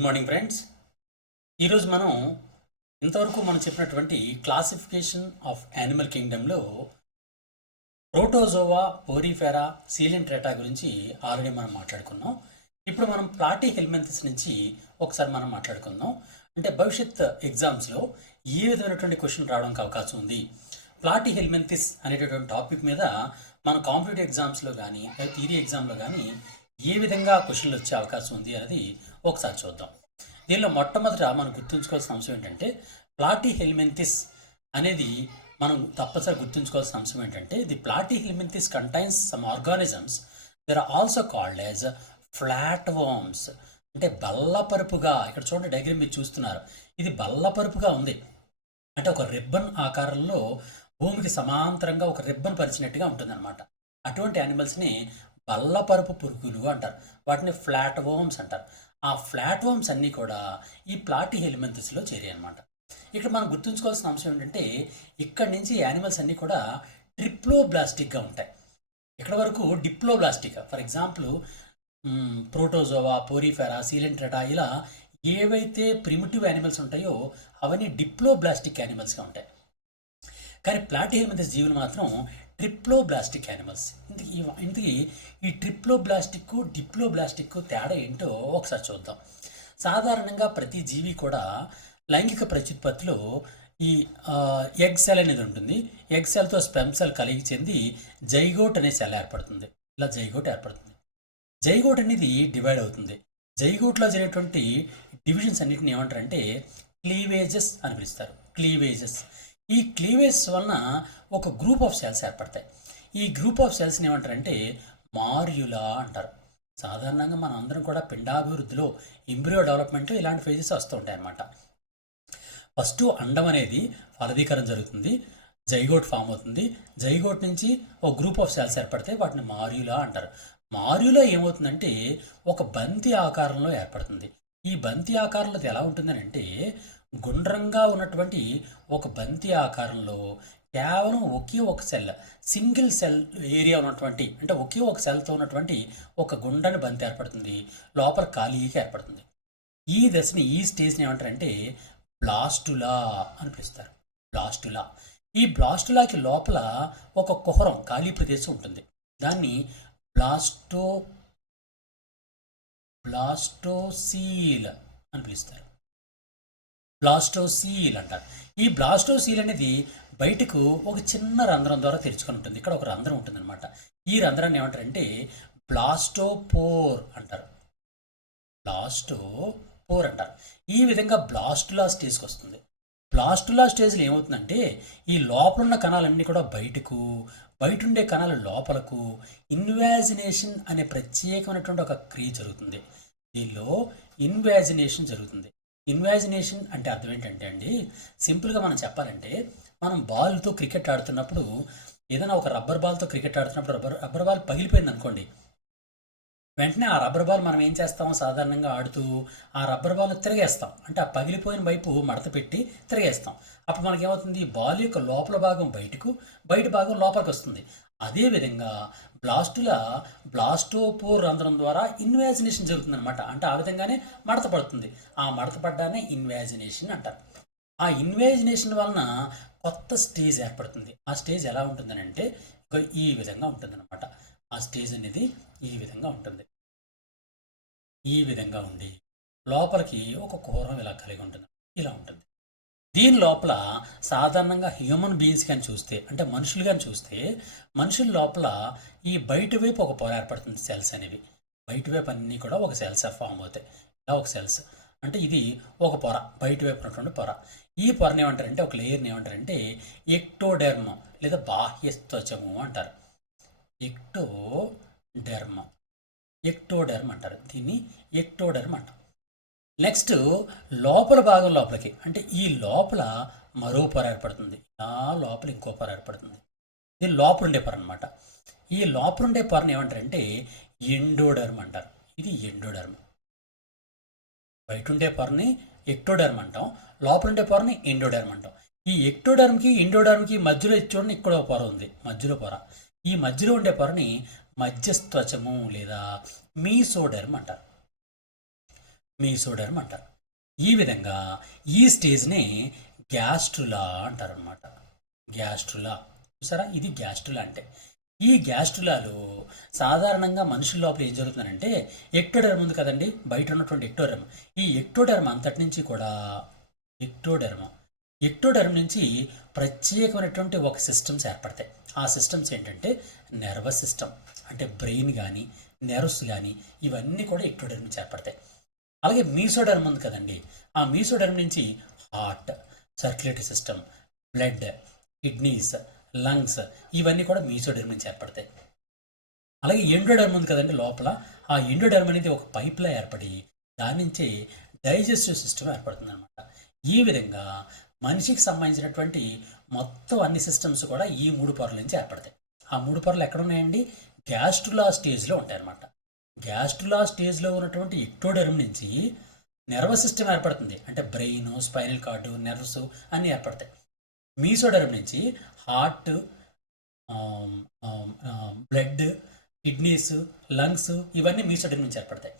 Good morning friends. ఈరోజు మనం ఇంతవరకు మనం చెప్పినటువంటి క్లాసిఫికేషన్ ఆఫ్ యానిమల్ కింగ్డమ్లో ప్రోటోజోవా, పోరిఫెరా, సీలింట్రేటా గురించి ఆల్రెడీ మనం మాట్లాడుకున్నాం. ఇప్పుడు మనం ప్లాటీ హెల్మెంతిస్ నుంచి ఒకసారి మనం మాట్లాడుకుందాం. అంటే భవిష్యత్ ఎగ్జామ్స్లో ఏ విధమైనటువంటి క్వశ్చన్ రావడానికి అవకాశం ఉంది. ప్లాటీ హెల్మెంతిస్ అనేటటువంటి టాపిక్ మీద మన కాంపిటేటివ్ ఎగ్జామ్స్లో కానీ థియరీ ఎగ్జామ్లో కానీ ఏ విధంగా క్వశ్చన్లు వచ్చే అవకాశం ఉంది అనేది ఒకసారి చూద్దాం. దీనిలో మొట్టమొదట మనం గుర్తుంచుకోవాల్సిన అంశం ఏంటంటే ప్లాటీ హెల్మెంతిస్ అనేది మనం తప్పనిసరి గుర్తుంచుకోవాల్సిన అంశం ఏంటంటే the platyhelminthes contains some organisms there are also called as flat worms. అంటే బల్లపరుపుగా, ఇక్కడ చూడండి డయాగ్రామ్ మీరు చూస్తున్నారు, ఇది బల్లపరుపుగా ఉంది. అంటే ఒక రిబ్బన్ ఆకారంలో భూమికి సమాంతరంగా ఒక రిబ్బన్ పరిచినట్టుగా ఉంటుందన్నమాట. అటువంటి యానిమల్స్ని బల్లపరుపు పురుగులు అంటారు, వాటిని ఫ్లాట్ వార్మ్స్ అంటారు. ఆ ఫ్లాట్ వార్మ్స్ అన్నీ కూడా ఈ ప్లాటీ హెల్మెంతిస్లో చేరాయి అనమాట. ఇక్కడ మనం గుర్తుంచుకోవాల్సిన అంశం ఏంటంటే ఇక్కడి నుంచి యానిమల్స్ అన్నీ కూడా ట్రిప్లోబ్లాస్టిక్గా ఉంటాయి. ఇక్కడ వరకు diploblastic. For example Protozoa, Porifera, Coelenterata ఇలా ఏవైతే ప్రిమిటివ్ యానిమల్స్ ఉంటాయో అవన్నీ డిప్లోబ్లాస్టిక్ యానిమల్స్గా ఉంటాయి. కానీ ప్లాటీ హెల్మెంతిస్ జీవులు మాత్రం ట్రిప్లోబ్లాస్టిక్ యానిమల్స్. ఇంతకీ ఈ ట్రిప్లోబ్లాస్టిక్, డిప్లోబ్లాస్టిక్ తేడా ఏంటో ఒకసారి చూద్దాం. సాధారణంగా ప్రతి జీవి కూడా లైంగిక ప్రత్యుత్పత్తిలో ఈ ఎగ్ సెల్ అనేది ఉంటుంది. ఎగ్ సెల్తో స్పెమ్ సెల్ కలిగి చెంది జైగోట్ అనే సెల్ ఏర్పడుతుంది. ఇలా జైగోట్ ఏర్పడుతుంది. జైగోట్ అనేది డివైడ్ అవుతుంది. జైగోట్లో జరిగేటువంటి డివిజన్స్ అన్నిటిని ఏమంటారంటే క్లీవేజెస్ అని పిలుస్తారు. క్లీవేజెస్. ఈ క్లీవేజెస్ వలన ఒక గ్రూప్ ఆఫ్ సెల్స్ ఏర్పడతాయి. ఈ గ్రూప్ ఆఫ్ సెల్స్ని ఏమంటారంటే మార్యులా అంటారు. సాధారణంగా మనం అందరం కూడా పిండాభివృద్ధిలో, ఎంబ్రియో డెవలప్మెంట్లో ఇలాంటి ఫేజెస్ వస్తూ ఉంటాయి అన్నమాట. ఫస్ట్ అండం అనేది ఫలదీకరణ జరుగుతుంది, జైగోట్ ఫామ్ అవుతుంది. జైగోట్ నుంచి ఒక గ్రూప్ ఆఫ్ సెల్స్ ఏర్పడితే వాటిని మార్యులా అంటారు. మార్యులా ఏమవుతుందంటే ఒక బంతి ఆకారంలో ఏర్పడుతుంది. ఈ బంతి ఆకారంలో ఎలా ఉంటుందని అంటే గుండ్రంగా ఉన్నటువంటి ఒక బంతి ఆకారంలో కేవలం ఒకే ఒక సెల్, సింగిల్ సెల్ ఏరియా ఉన్నటువంటి, అంటే ఒకే ఒక సెల్తో ఉన్నటువంటి ఒక గుండ్రని బంతి ఏర్పడుతుంది. లోపల ఖాళీగా ఏర్పడుతుంది. ఈ దశని, ఈ స్టేజ్ని ఏమంటారంటే బ్లాస్టులా అని పిలుస్తారు. బ్లాస్టులా. ఈ బ్లాస్టులాకి లోపల ఒక కుహరం, ఖాళీ ప్రదేశం ఉంటుంది. దాన్ని బ్లాస్టోసీల్ అని పిలుస్తారు. బ్లాస్టోసీల్ అంటారు. ఈ బ్లాస్టోసీల్ అనేది బయటకు ఒక చిన్న రంధ్రం ద్వారా తెరుచుకొని ఉంటుంది. ఇక్కడ ఒక రంధ్రం ఉంటుందన్నమాట. ఈ రంధ్రాన్ని ఏమంటారంటే బ్లాస్టోపోర్ అంటారు. బ్లాస్టోపోర్ అంటారు. ఈ విధంగా బ్లాస్టులా స్టేజ్కి వస్తుంది. బ్లాస్టులా స్టేజ్లో ఏమవుతుందంటే ఈ లోపల ఉన్న కణాలన్నీ కూడా బయటకు, బయట ఉండే కణాలు లోపలకు ఇన్వాజినేషన్ అనే ప్రత్యేకమైనటువంటి ఒక క్రియ జరుగుతుంది. దీనిలో ఇన్వాజినేషన్ జరుగుతుంది. ఇన్వాజినేషన్ అంటే అర్థం ఏంటంటే అండి, సింపుల్గా మనం చెప్పాలంటే మనం బాల్తో క్రికెట్ ఆడుతున్నప్పుడు, ఏదైనా ఒక రబ్బర్ బాల్తో క్రికెట్ ఆడుతున్నప్పుడు రబ్బర్ బాల్ పగిలిపోయింది అనుకోండి, వెంటనే ఆ రబ్బర్ బాల్ మనం ఏం చేస్తాం, సాధారణంగా ఆడుతూ ఆ రబ్బర్ బాల్ని తిరిగేస్తాం. అంటే ఆ పగిలిపోయిన వైపు మడత పెట్టి తిరిగేస్తాం. అప్పుడు మనకి ఏమవుతుంది, బాల్ యొక్క లోపల భాగం బయటకు, బయట భాగం లోపలికి వస్తుంది. అదేవిధంగా బ్లాస్టోపోర్ రంధ్రం ద్వారా ఇన్వాజినేషన్ జరుగుతుంది అనమాట. అంటే ఆ విధంగానే మడత పడుతుంది. ఆ మడత పడ్డానే ఇన్వాజినేషన్ అంటారు. ఆ ఇన్వాజినేషన్ వలన కొత్త స్టేజ్ ఏర్పడుతుంది. ఆ స్టేజ్ ఎలా ఉంటుందని అంటే ఈ విధంగా ఉంటుందన్నమాట. ఆ స్టేజ్ అనేది ఈ విధంగా ఉంటుంది. ఈ విధంగా ఉండి లోపలికి ఒక కుహరం ఇలా కలిగి ఉంటుంది. ఇలా ఉంటుంది. దీని లోపల సాధారణంగా హ్యూమన్ బీయింగ్స్ కానీ చూస్తే, అంటే మనుషులు కానీ చూస్తే, మనుషుల లోపల ఈ బయట వైపు ఒక పొర ఏర్పడుతుంది. సెల్స్ అనేవి బయట వైపు అన్నీ కూడా ఒక సెల్స్ ఫామ్ అవుతాయి. ఇలా ఒక సెల్స్ అంటే ఇది ఒక పొర, బయట వైపు ఉన్నటువంటి పొర. ఈ పొరని ఏమంటారంటే, ఒక లేయర్ని ఏమంటారంటే ఎక్టోడెర్మ్ లేదా బాహ్య త్వచము అంటారు. ఎక్టోడెర్మ్ అంటారు. దీన్ని ఎక్టోడెర్మ్ అంటారు. నెక్స్ట్ లోపల భాగం లోపలికి, అంటే ఈ లోపల మరో పొర ఏర్పడుతుంది. ఆ లోపల ఇంకో పొర ఏర్పడుతుంది. ఇది లోపల ఉండే పొర అనమాట. ఈ లోపల ఉండే పొరని ఏమంటారంటే ఎండోడర్మ్ అంటారు. ఇది ఎండోడర్మ్. బయట ఉండే పొరని ఎక్టోడర్మ్ అంటాం, లోపల ఉండే పొరని ఎండోడర్మ్ అంటాం. ఈ ఎక్టోడర్మ్కి ఎండోడర్మ్కి మధ్యలో చూడండి, ఇక్కడ ఒక పొర ఉంది, మధ్యలో పొర. ఈ మధ్యలో ఉండే పొరని మధ్యస్త్వచము లేదా మీసోడర్మ్ అంటారు. మీసోడర్మ్ అంటారు. ఈ విధంగా ఈ స్టేజ్ని గ్యాస్ట్రులా అంటారు అనమాట. గ్యాస్ట్రులా చూసారా, ఇది గ్యాస్ట్రులా అంటే. ఈ గ్యాస్ట్రులాలు సాధారణంగా మనుషుల లోపల ఏం జరుగుతుందంటే ఎక్టోడర్మ్ ఉంది కదండి, బయట ఉన్నటువంటి ఎక్టోడర్మ్, ఈ ఎక్టోడర్మ్ అంతటి నుంచి కూడా ఎక్టోడర్మ్ నుంచి ప్రత్యేకమైనటువంటి ఒక సిస్టమ్స్ ఏర్పడతాయి. ఆ సిస్టమ్స్ ఏంటంటే నర్వస్ సిస్టమ్, అంటే బ్రెయిన్ కానీ నెర్వ్స్ కానీ ఇవన్నీ కూడా ఎక్టోడర్మ్ నుంచి ఏర్పడతాయి. అలాగే మీసోడర్మ్ ఉంది కదండి, ఆ మీసోడర్మ్ నుంచి heart, circulatory system, blood, kidneys, lungs ఇవన్నీ కూడా మీసోడర్మ్ నుంచి ఏర్పడతాయి. అలాగే ఎండోడర్మ్ ఉంది కదండి లోపల, ఆ ఎండోడర్మ్ అనేది ఒక పైప్లా ఏర్పడి దాని నుంచి డైజెస్టివ్ సిస్టమ్ ఏర్పడుతుంది అనమాట. ఈ విధంగా మనిషికి సంబంధించినటువంటి మొత్తం అన్ని సిస్టమ్స్ కూడా ఈ 3 పొరల నుంచి ఏర్పడతాయి. ఆ 3 పొరలు ఎక్కడ ఉన్నాయండి, గ్యాస్ట్రులా స్టేజ్లో ఉంటాయి అన్నమాట. గ్యాస్ట్రులా స్టేజ్లో ఉన్నటువంటి ఎక్టోడర్మ్ నుంచి నర్వస్ సిస్టమ్ ఏర్పడుతుంది, అంటే బ్రెయిన్, స్పైనల్ కార్డు, నెర్వ్స్ అన్నీ ఏర్పడతాయి. మీసోడర్మ్ నుంచి హార్ట్, బ్లడ్, కిడ్నీస్, లంగ్స్ ఇవన్నీ మీసోడర్మ్ నుంచి ఏర్పడతాయి.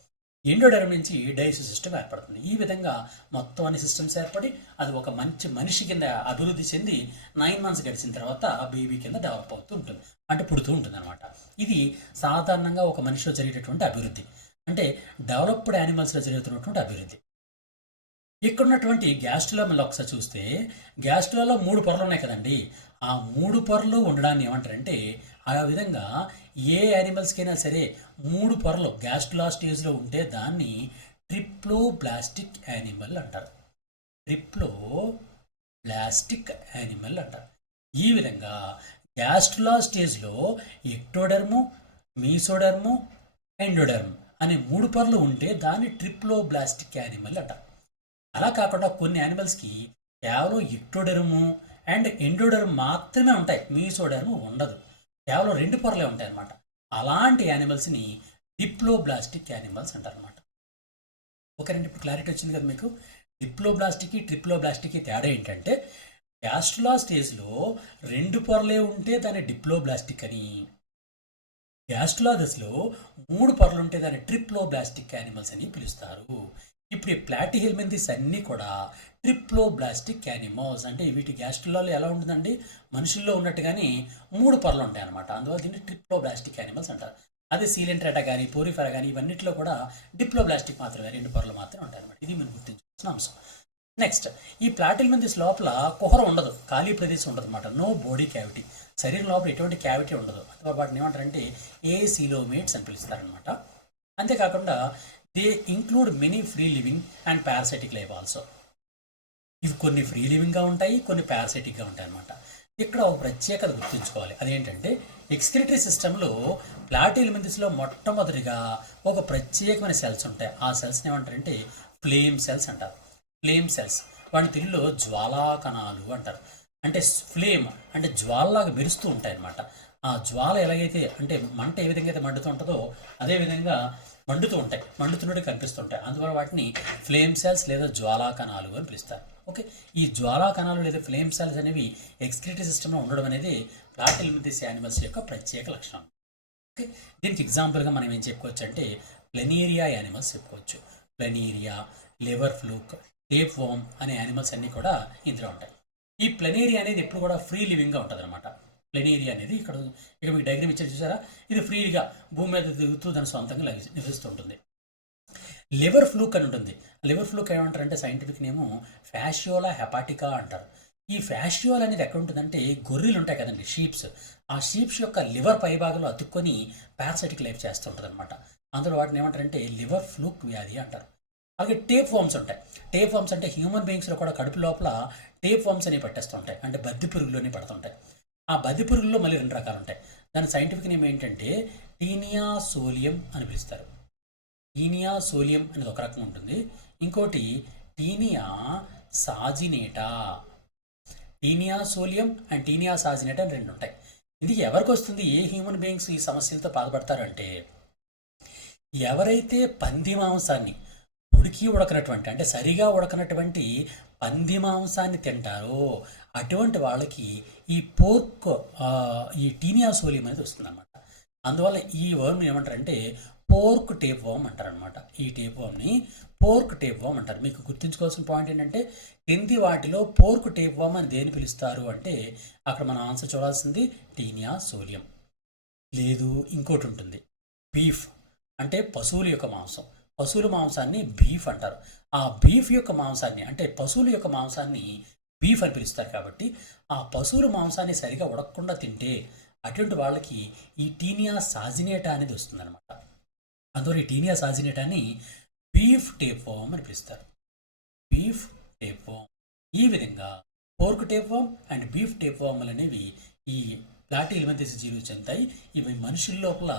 ఎండోడర్మ్ నుంచి డైజెస్టివ్ సిస్టమ్ ఏర్పడుతుంది. ఈ విధంగా మొత్తం అన్ని సిస్టమ్స్ ఏర్పడి అది ఒక మంచి మనిషి కింద అభివృద్ధి చెంది 9 months గడిచిన తర్వాత ఆ బేబీ కింద డెవలప్ అవుతూ ఉంటుంది, అంటే పుడుతూ ఉంటుంది అనమాట. ఇది సాధారణంగా ఒక మనిషిలో జరిగేటటువంటి అభివృద్ధి, అంటే డెవలప్డ్ యానిమల్స్లో జరుగుతున్నటువంటి అభివృద్ధి. ఇక్కడ ఉన్నటువంటి గ్యాస్ట్రులా మళ్ళీ ఒకసారి చూస్తే గ్యాస్ట్రులాలో 3 పొరలు ఉన్నాయి కదండి, ఆ 3 పొరలు ఉండడాన్ని ఏమంటారంటే, ఆ విధంగా ఏ యానిమల్స్కైనా సరే 3 పొరలు గ్యాస్ట్రులా స్టేజ్లో ఉంటే దాన్ని ట్రిప్లోబ్లాస్టిక్ యానిమల్ అంటారు. ట్రిప్లోబ్లాస్టిక్ యానిమల్ అంటారు. ఈ విధంగా గ్యాస్ట్రులా స్టేజ్లో ఎక్టోడర్ము, మీసోడర్ము, ఎండోడర్మ్ అనే 3 పొరలు ఉంటే దాన్ని ట్రిప్లోబ్లాస్టిక్ యానిమల్ అంటారు. అలా కాకుండా కొన్ని యానిమల్స్కి కేవలం ఎక్టోడర్ము అండ్ ఎండోడర్మ్ మాత్రమే ఉంటాయి, మీసోడర్మ్ ఉండదు, కేవలం 2 పొరలే ఉంటాయి అన్నమాట. అలాంటి యానిమల్స్ని డిప్లోబ్లాస్టిక్ యానిమల్స్ అంటారు అనమాట. ఓకేనండి, ఇప్పుడు క్లారిటీ వచ్చింది కదా మీకు. ట్రిప్లోబ్లాస్టిక్కి తేడా ఏంటంటే గ్యాస్ట్రులా స్టేజ్లో 2 పొరలే ఉంటే దాన్ని డిప్లోబ్లాస్టిక్ అని, గ్యాస్ట్రులా దశలో 3 పొరలు ఉంటే దాన్ని ట్రిప్లోబ్లాస్టిక్ యానిమల్స్ అని పిలుస్తారు. ఇప్పుడు ఈ ప్లాటిహెల్మింథస్ అన్నీ కూడా ట్రిప్లోబ్లాస్టిక్ యానిమల్స్, అంటే వీటి గ్యాస్ట్రులాలో ఎలా ఉంటుందండి, మనుషుల్లో ఉన్నట్టుగానే 3 పొరలు ఉంటాయి అనమాట. అందువల్ల దీన్ని ట్రిప్లోబ్లాస్టిక్ యానిమల్స్ అంటారు. అదే సీలెంట్రేటా కానీ పోరిఫెరా కానీ ఇవన్నిట్లో కూడా డిప్లోబ్లాస్టిక్ మాత్రమే, 2 పొరలు మాత్రమే ఉంటాయి అనమాట. ఇది మనం గుర్తించాల్సిన అంశం. నెక్స్ట్, ఈ ప్లాటిహెల్మింథస్ లోపల కుహరం ఉండదు, ఖాళీ ప్రదేశం ఉండదు అనమాట. నో బాడీ క్యావిటీ, శరీరం లోపల ఎటువంటి క్యావిటీ ఉండదు. వాటిని ఏమంటారంటే ఏసీలోమేట్స్ అని పిలుస్తారనమాట. అంతేకాకుండా they include many free living and parasitic life also. ఇవి కొన్ని ఫ్రీ లివింగ్గా ఉంటాయి, కొన్ని పారాసైటిక్గా ఉంటాయి అన్నమాట. ఇక్కడ ఒక ప్రత్యేకత గుర్తుంచుకోవాలి, అదేంటంటే ఎక్స్క్రిటరీ సిస్టంలో ప్లాటిహెల్మింథస్లో మొట్టమొదటిగా ఒక ప్రత్యేకమైన సెల్స్ ఉంటాయి. ఆ సెల్స్ని ఏమంటారంటే ఫ్లేమ్ సెల్స్ అంటారు. ఫ్లేమ్ సెల్స్, వాటి తెలుగులో జ్వాలా కణాలు అంటారు. అంటే ఫ్లేమ్ అంటే జ్వాలలాగా మెరుస్తూ ఉంటాయి అన్నమాట. ఆ జ్వాల ఎలాగైతే అంటే మంట ఏ విధంగా అయితే మండుతూ ఉంటుందో అదేవిధంగా మండుతూ ఉంటాయి, మండుతున్నట్టు కనిపిస్తుంటాయి. అందువల్ల వాటిని ఫ్లేమ్ సెల్స్ లేదా జ్వాలా కణాలు అని పిలుస్తారు. ఓకే, ఈ జ్వాలా కణాలు లేదా ఫ్లేమ్ సెల్స్ అనేవి ఎక్స్క్రిటరీ సిస్టంలో ఉండడం అనేది ప్లాటిహెల్మింథస్ యానిమల్స్ యొక్క ప్రత్యేక లక్షణం. ఓకే, దీనికి ఎగ్జాంపుల్గా మనం ఏం చెప్పుకోవచ్చు అంటే ప్లెనీరియా యానిమల్స్ చెప్పుకోవచ్చు. ప్లెనీరియా, లివర్ ఫ్లూక్, టేప్ వామ్ అనే యానిమల్స్ అన్నీ కూడా ఇందులో ఉంటాయి. ఈ ప్లెనీరియా అనేది ఎప్పుడు కూడా ఫ్రీ లివింగ్గా ఉంటుంది అనమాట. ప్లెనీరియా అనేది ఇక్కడ మీకు డయాగ్రామ్ ఇచ్చారు చూసారా, ఇది ఫ్రీగా భూమి మీద తిరుగుతూ దాని సొంతంగా నివసిస్తుంటుంది. లివర్ ఫ్లూక్ అని ఉంటుంది. లివర్ ఫ్లూక్ ఏమంటారంటే సైంటిఫిక్ నేమో ఫ్యాషియోలా హెపాటికా అంటారు. ఈ ఫ్యాషియోల్ అనేది ఎక్కడ ఉంటుందంటే గొర్రెలు ఉంటాయి కదండి, షీప్స్, ఆ షీప్స్ యొక్క లివర్ పైభాగంలో అతుక్కొని పారాసైటిక్ లైఫ్ చేస్తుంటుంది అనమాట. అందులో వాటిని ఏమంటారంటే లివర్ ఫ్లూక్ వ్యాధి అంటారు. అలాగే టేప్ వామ్స్ ఉంటాయి. టేప్ వామ్స్ అంటే హ్యూమన్ బీయింగ్స్లో కూడా కడుపు లోపల టేప్ వామ్స్ అనేవి పట్టేస్తుంటాయి, అంటే బద్ది పురుగులోనే పడుతుంటాయి. ఆ బద్ది పురుగుల్లో మళ్ళీ 2 రకాలు ఉంటాయి. దాని సైంటిఫిక్ నేమ్ ఏంటంటే టీనియా సోలియం అని పిలుస్తారు. టీనియా సోలియం అనేది ఒక రకం ఉంటుంది, ఇంకోటి Taenia saginata. Taenia solium and Taenia saginata అని 2 ఉంటాయి. ఇది ఎవరికి వస్తుంది, ఏ హ్యూమన్ బీయింగ్స్ ఈ సమస్యలతో బాధపడతారంటే ఎవరైతే పంది మాంసాన్ని ఉడకనటువంటి అంటే సరిగా ఉడకనటువంటి పంది మాంసాన్ని తింటారో అటువంటి వాళ్ళకి ఈ పోర్క్ ఈ టీనియా సోలియం అనేది వస్తుందన్నమాట. అందువల్ల ఈ వర్మ్ ఏమంటారంటే పోర్క్ టేప్ వామ్ అంటారు అనమాట. ఈ టేప్ వామ్ని పోర్క్ టేప్ వామ్ అంటారు. మీకు గుర్తుంచుకోవాల్సిన పాయింట్ ఏంటంటే క్రింది వాటిలో పోర్క్ టేప్ వామ్ అని దేని పిలుస్తారు అంటే అక్కడ మనం ఆన్సర్ చూడాల్సింది టీనియా సోలియం. లేదు ఇంకోటి ఉంటుంది, బీఫ్ అంటే పశువుల యొక్క మాంసం. పశువుల మాంసాన్ని బీఫ్ అంటారు. ఆ బీఫ్ యొక్క మాంసాన్ని అంటే పశువుల యొక్క మాంసాన్ని బీఫ్ అని పిలుస్తారు. కాబట్టి ఆ పశువుల మాంసాన్ని సరిగా ఉడకకుండా తింటే అటువంటి వాళ్ళకి ఈ టీనియా సాజినేటా అనేది వస్తుందన్నమాట. అందువల్ల ఈ టీనియా సాజినేటాని బీఫ్ టేప్ వామ్ అని పిలుస్తారు. Beef tapeworm. ఈ విధంగా pork tapeworm and beef టేప్ వామ్లు అనేవి ఈ ప్లాటీ హెల్మింథెస్ జీవులు చెందుతాయి. ఇవి మనుషుల లోపల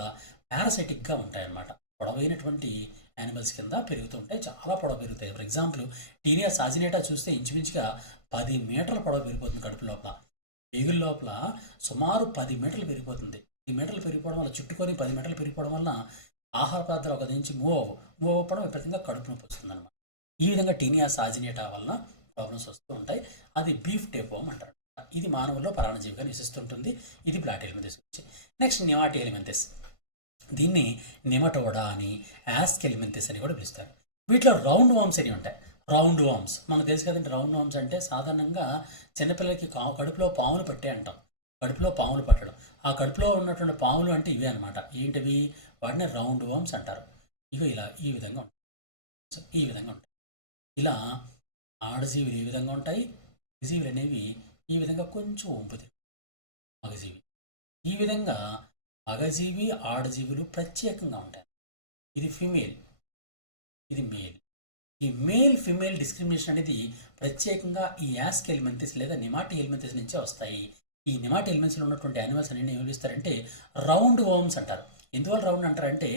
పారాసైటిక్గా ఉంటాయన్నమాట. పొడవైనటువంటి యానిమల్స్ కింద పెరుగుతూ ఉంటాయి, చాలా పొడవ పెరుగుతాయి. ఫర్ ఎగ్జాంపుల్ టీనియా సాజినేటా చూస్తే ఇంచుమించుగా 10 మీటర్ల పొడవ పెరిగిపోతుంది. కడుపు లోపల పేగుల లోపల సుమారు 10 మీటర్లు పెరిగిపోతుంది. 10 మీటర్లు పెరిగిపోవడం వల్ల చుట్టుకొని 10 మీటర్లు పెరిగిపోవడం వల్ల ఆహార పదార్థాలు ఒక నుంచి మూవ్ అవ్వడం విపరీతంగా కడుపు నొప్పి వస్తుంది అనమాట. ఈ విధంగా టీనియా సాజినేటా వల్ల ప్రాబ్లమ్స్ వస్తూ ఉంటాయి. అది బీఫ్ టేప్ వామ్ అంటారు. ఇది మానవుల్లో పరాణజీవిగా నివసిస్తుంటుంది. ఇది ప్లాటీ హెల్మింథెస్ గురించి. నెక్స్ట్ నిమాటీ హెల్మింథెస్. దీన్ని నెమటోడా అని, యాస్క్ హెల్మింథెస్ అని కూడా పిలుస్తారు. వీటిలో రౌండ్ వామ్స్ అని ఉంటాయి. రౌండ్ వామ్స్ మనకు తెలుసు కదండి. రౌండ్ వామ్స్ అంటే సాధారణంగా చిన్నపిల్లలకి కడుపులో పాములు పట్టే అంటాం. కడుపులో పాములు పట్టడం, ఆ కడుపులో ఉన్నటువంటి పాములు అంటే ఇవే అనమాట. ఏంటివి? వాటిని రౌండ్ వామ్స్ అంటారు. ఇవి ఇలా ఈ విధంగా ఉంటాయి. ఈ విధంగా ఉంటాయి. ఇలా ఆడజీవులు ఈ విధంగా ఉంటాయి. మగజీవులు అనేవి ఈ విధంగా కొంచెం వంపుతాయి. మగజీవి ఈ విధంగా మగజీవి ఆడజీవులు ప్రత్యేకంగా ఉంటాయి. ఇది ఫిమేల్, ఇది మేల్. ఈ మేల్ ఫిమేల్ డిస్క్రిమినేషన్ అనేది ప్రత్యేకంగా ఈ యాస్క్ హెల్మింథెస్ లేదా నిమాటీ హెల్మింథెస్ నుంచే వస్తాయి. ఈ నిమాటీ హెల్మింథెస్లో ఉన్నటువంటి యానిమల్స్ అన్ని ఏం పిలుస్తారంటే రౌండ్ వామ్స్ అంటారు. ఎందువల్ల రౌండ్ అంటారంటే